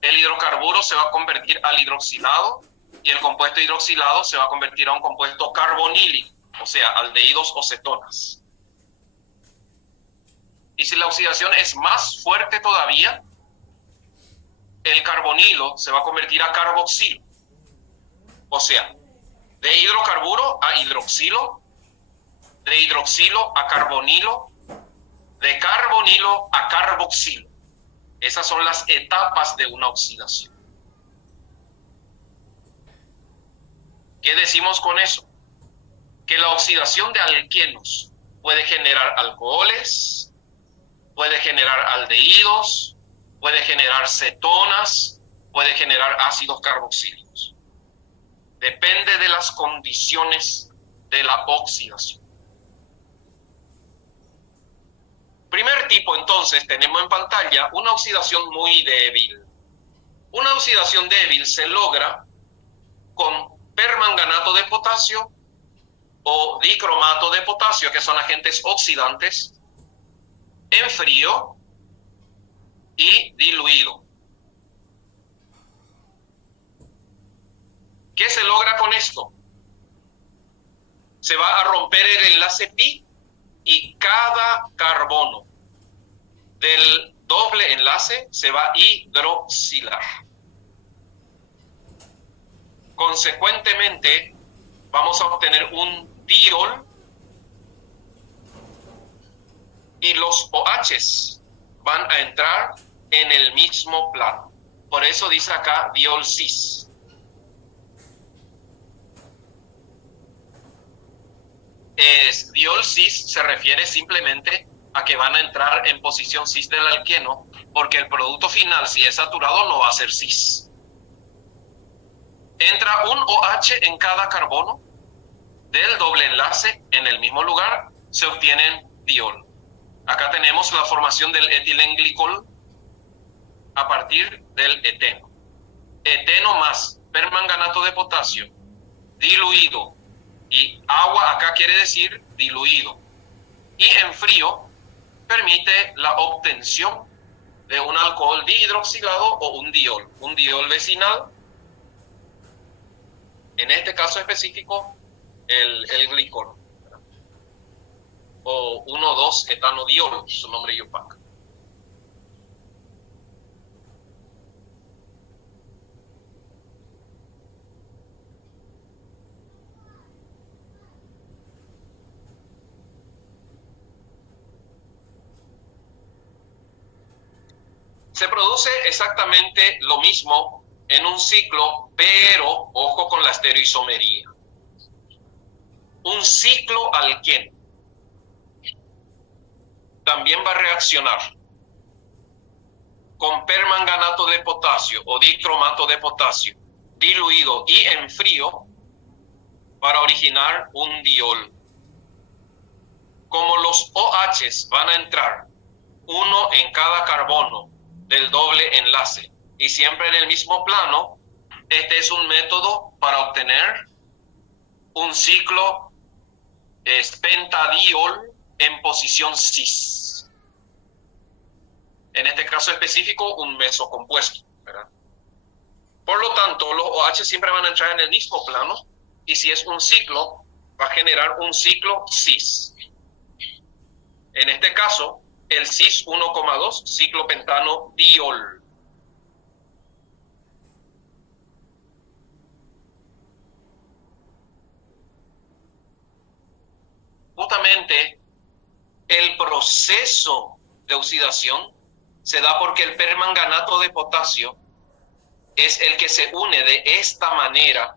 el hidrocarburo se va a convertir al hidroxilado y el compuesto hidroxilado se va a convertir a un compuesto carbonílico, o sea, aldehídos o cetonas. Y si la oxidación es más fuerte todavía, el carbonilo se va a convertir a carboxilo. O sea, de hidrocarburo a hidroxilo, de hidroxilo a carbonilo, de carbonilo a carboxilo. Esas son las etapas de una oxidación. ¿Qué decimos con eso? Que la oxidación de alquenos puede generar alcoholes, puede generar aldehídos, puede generar cetonas, puede generar ácidos carboxílicos. Depende de las condiciones de la oxidación. Primer tipo, entonces, tenemos en pantalla una oxidación muy débil. Una oxidación débil se logra con permanganato de potasio o dicromato de potasio, que son agentes oxidantes, en frío y diluido. ¿Qué se logra con esto? Se va a romper el enlace pi y cada carbono del doble enlace se va a hidroxilar. Consecuentemente, vamos a obtener un diol, y los OHs van a entrar en el mismo plano. Por eso dice acá diol cis. Diol cis se refiere simplemente a que van a entrar en posición cis del alqueno, porque el producto final, si es saturado, no va a ser cis. Entra un OH en cada carbono del doble enlace en el mismo lugar, se obtienen diol. Acá tenemos la formación del etilenglicol a partir del eteno. Eteno más permanganato de potasio diluido, y agua acá quiere decir diluido, y en frío permite la obtención de un alcohol dihidroxilado o un diol vecinal, en este caso específico el glicol, o 1,2-etanodiol, su nombre IUPAC. Se produce exactamente lo mismo en un ciclo, pero ojo con la estereoisomería. Un ciclo alqueno también va a reaccionar con permanganato de potasio o dicromato de potasio diluido y en frío para originar un diol. Como los OHs van a entrar uno en cada carbono del doble enlace y siempre en el mismo plano, este es un método para obtener un ciclo pentadiol en posición cis. En este caso específico, un mesocompuesto, ¿verdad? Por lo tanto, los OH siempre van a entrar en el mismo plano, y si es un ciclo, va a generar un ciclo cis. En este caso, el cis 1,2 ciclopentano diol. Justamente el proceso de oxidación se da porque el permanganato de potasio es el que se une de esta manera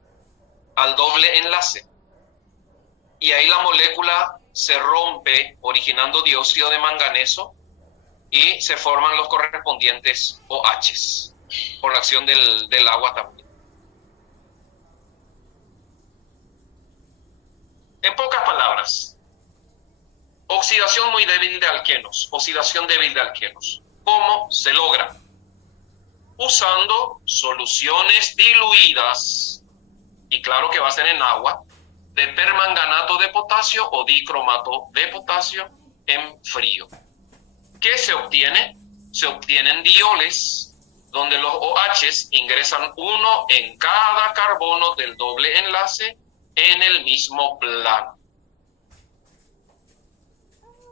al doble enlace, y ahí la molécula se rompe originando dióxido de manganeso y se forman los correspondientes OHs por la acción del agua también. En pocas palabras, oxidación muy débil de alquenos, oxidación débil de alquenos. ¿Cómo se logra? Usando soluciones diluidas, y claro que va a ser en agua, de permanganato de potasio o dicromato de potasio en frío. ¿Qué se obtiene? Se obtienen dioles, donde los OHs ingresan uno en cada carbono del doble enlace en el mismo plano.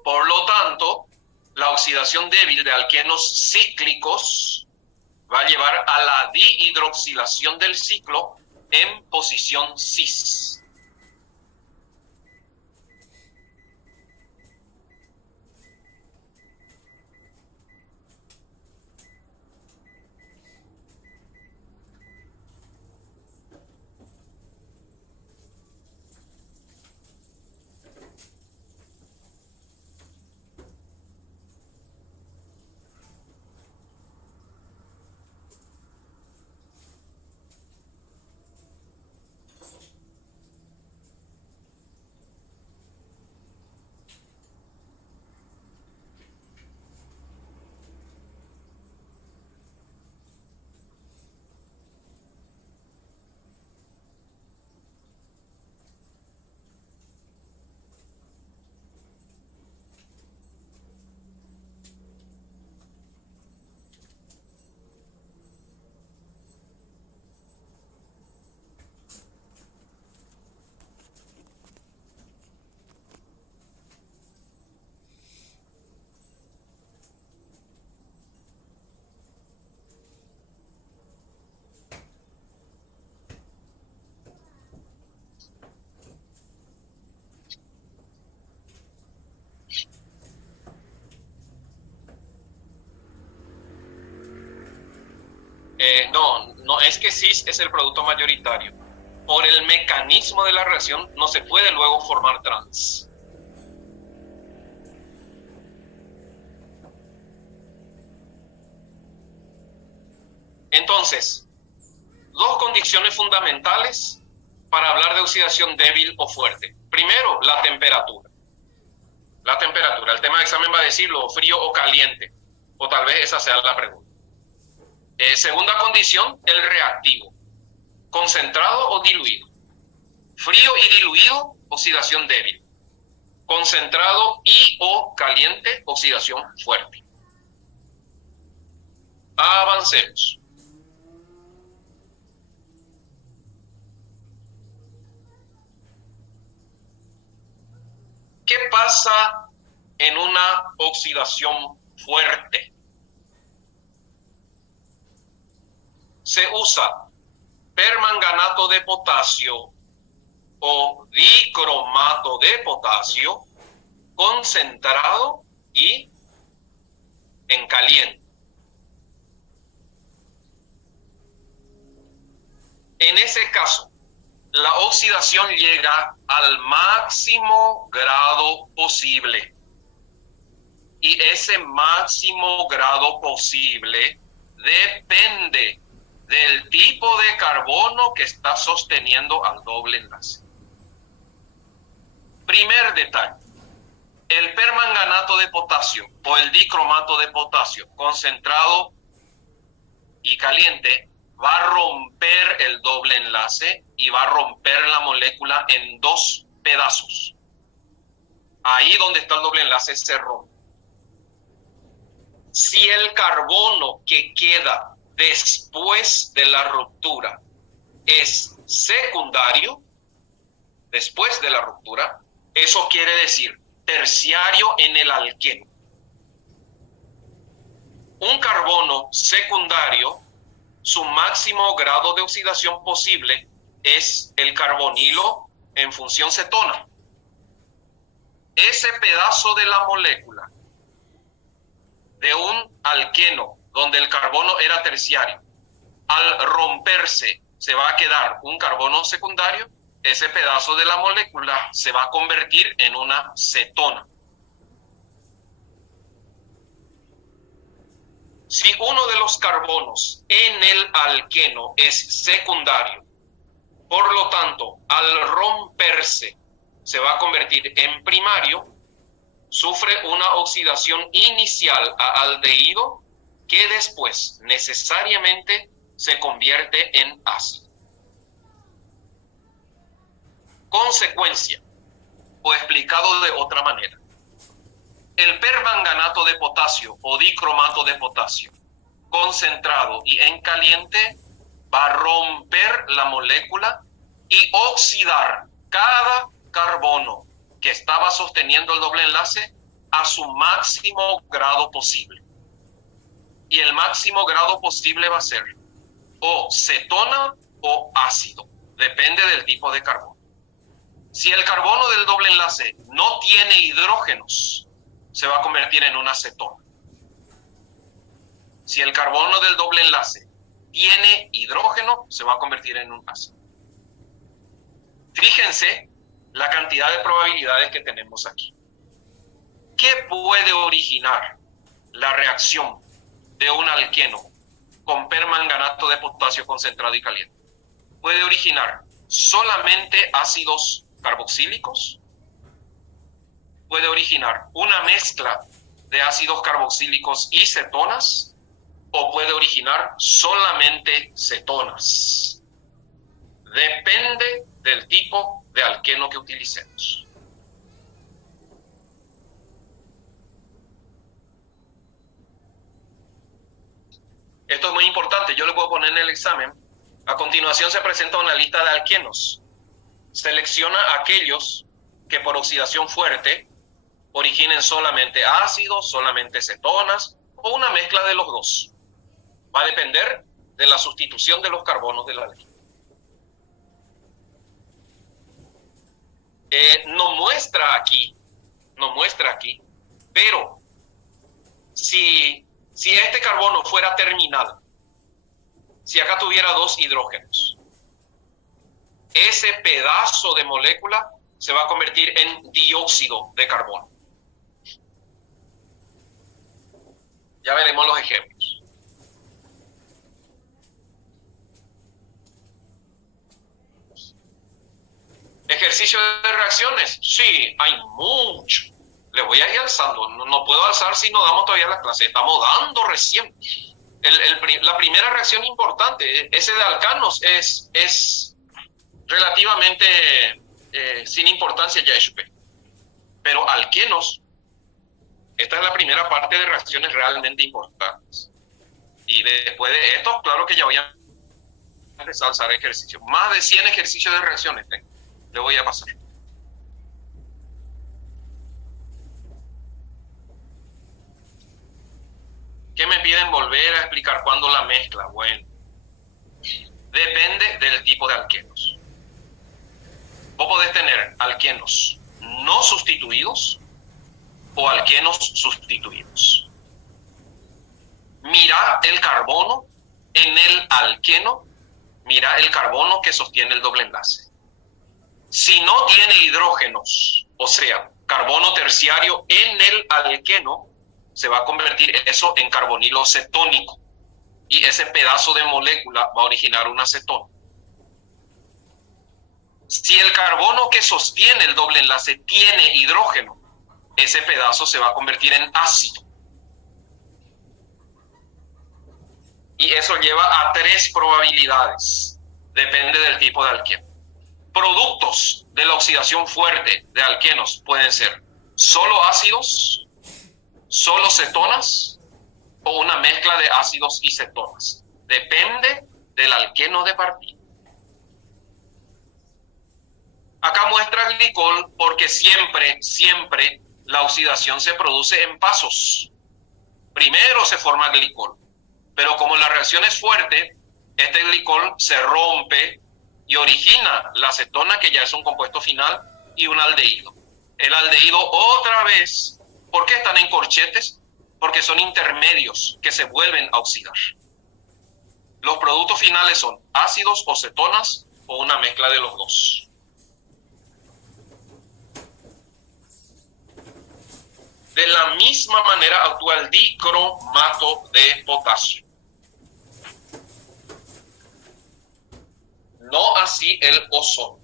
Por lo tanto, la oxidación débil de alquenos cíclicos va a llevar a la dihidroxilación del ciclo en posición cis. No es que cis es el producto mayoritario. Por el mecanismo de la reacción no se puede luego formar trans. Entonces, dos condiciones fundamentales para hablar de oxidación débil o fuerte. Primero, la temperatura. La temperatura. El tema de examen va a decirlo frío o caliente, o tal vez esa sea la pregunta. Segunda condición, el reactivo. Concentrado o diluido. Frío y diluido, oxidación débil. Concentrado y o caliente, oxidación fuerte. Avancemos. ¿Qué pasa en una oxidación fuerte? Se usa permanganato de potasio o dicromato de potasio concentrado y en caliente. En ese caso, la oxidación llega al máximo grado posible. Y ese máximo grado posible depende del tipo de carbono que está sosteniendo al doble enlace. Primer detalle. El permanganato de potasio o el dicromato de potasio concentrado y caliente va a romper el doble enlace y va a romper la molécula en dos pedazos. Ahí donde está el doble enlace se rompe. Si el carbono que queda después de la ruptura es secundario, después de la ruptura, eso quiere decir terciario en el alqueno. Un carbono secundario, su máximo grado de oxidación posible es el carbonilo en función cetona. Ese pedazo de la molécula de un alqueno donde el carbono era terciario, al romperse se va a quedar un carbono secundario, ese pedazo de la molécula se va a convertir en una cetona. Si uno de los carbonos en el alqueno es secundario, por lo tanto, al romperse se va a convertir en primario, sufre una oxidación inicial a aldehído que después necesariamente se convierte en ácido. Consecuencia, o explicado de otra manera, el permanganato de potasio o dicromato de potasio concentrado y en caliente va a romper la molécula y oxidar cada carbono que estaba sosteniendo el doble enlace a su máximo grado posible. Y el máximo grado posible va a ser o cetona o ácido, depende del tipo de carbono. Si el carbono del doble enlace no tiene hidrógenos, se va a convertir en una cetona. Si el carbono del doble enlace tiene hidrógeno, se va a convertir en un ácido. Fíjense la cantidad de probabilidades que tenemos aquí. ¿Qué puede originar la reacción de un alqueno con permanganato de potasio concentrado y caliente? Puede originar solamente ácidos carboxílicos, puede originar una mezcla de ácidos carboxílicos y cetonas, o puede originar solamente cetonas. Depende del tipo de alqueno que utilicemos. Esto es muy importante, yo le puedo poner en el examen. A continuación se presenta una lista de alquenos. Selecciona aquellos que por oxidación fuerte originen solamente ácidos, solamente cetonas o una mezcla de los dos. Va a depender de la sustitución de los carbonos del alqueno. No muestra aquí, pero si este carbono fuera terminal, Si acá tuviera dos hidrógenos, ese pedazo de molécula se va a convertir en dióxido de carbono. Ya veremos los ejemplos. ¿Ejercicio de reacciones? Sí, hay mucho. Le voy a ir alzando. No puedo alzar si no damos todavía la clase. Estamos dando recién. La primera reacción importante, ese de alcanos, es relativamente sin importancia ya HP. Pero alquenos, esta es la primera parte de reacciones realmente importantes. Y después de esto, claro que ya voy a empezar a alzar ejercicios. Más de 100 ejercicios de reacciones tengo. Le voy a pasar. ¿Qué me piden volver a explicar cuándo la mezcla? Bueno, depende del tipo de alquenos. Vos podés tener alquenos no sustituidos o alquenos sustituidos. Mira el carbono en el alqueno, mira el carbono que sostiene el doble enlace. Si no tiene hidrógenos, o sea, carbono terciario en el alqueno, se va a convertir eso en carbonilo cetónico. Y ese pedazo de molécula va a originar una cetona. Si el carbono que sostiene el doble enlace tiene hidrógeno, ese pedazo se va a convertir en ácido. Y eso lleva a 3 probabilidades. Depende del tipo de alqueno. Productos de la oxidación fuerte de alquenos pueden ser solo ácidos, solo cetonas o una mezcla de ácidos y cetonas. Depende del alqueno de partida. Acá muestra glicol porque siempre la oxidación se produce en pasos. Primero se forma glicol, pero como la reacción es fuerte, este glicol se rompe y origina la acetona, que ya es un compuesto final, y un aldehído. El aldehído otra vez, ¿por qué están en corchetes? Porque son intermedios que se vuelven a oxidar. Los productos finales son ácidos o cetonas o una mezcla de los dos. De la misma manera actúa el dicromato de potasio. No así el ozono,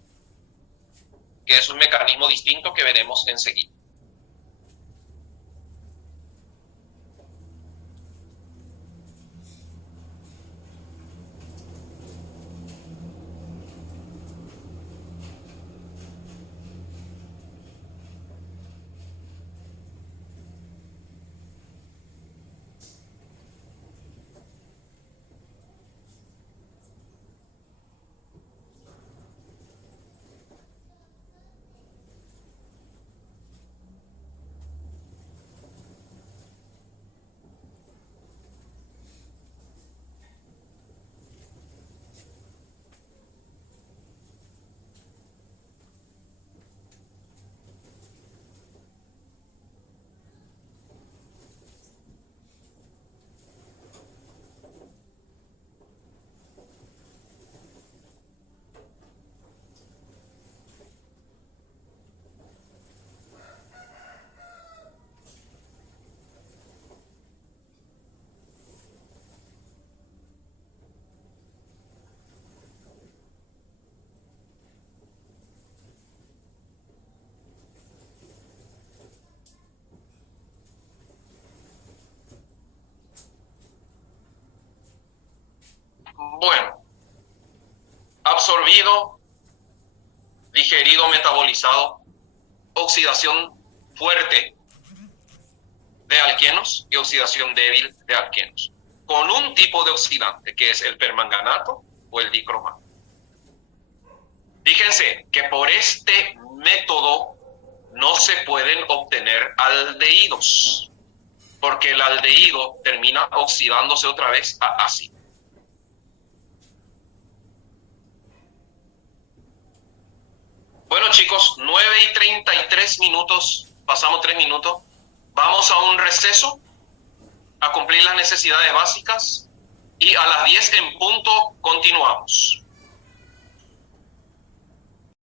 que es un mecanismo distinto que veremos enseguida. Bueno, absorbido, digerido, metabolizado, oxidación fuerte de alquenos y oxidación débil de alquenos, con un tipo de oxidante que es el permanganato o el dicromato. Fíjense que por este método no se pueden obtener aldehídos, porque el aldehído termina oxidándose otra vez a ácido. Bueno, chicos, 9:33, pasamos 3 minutos. Vamos a un receso a cumplir las necesidades básicas y a las 10 en punto continuamos.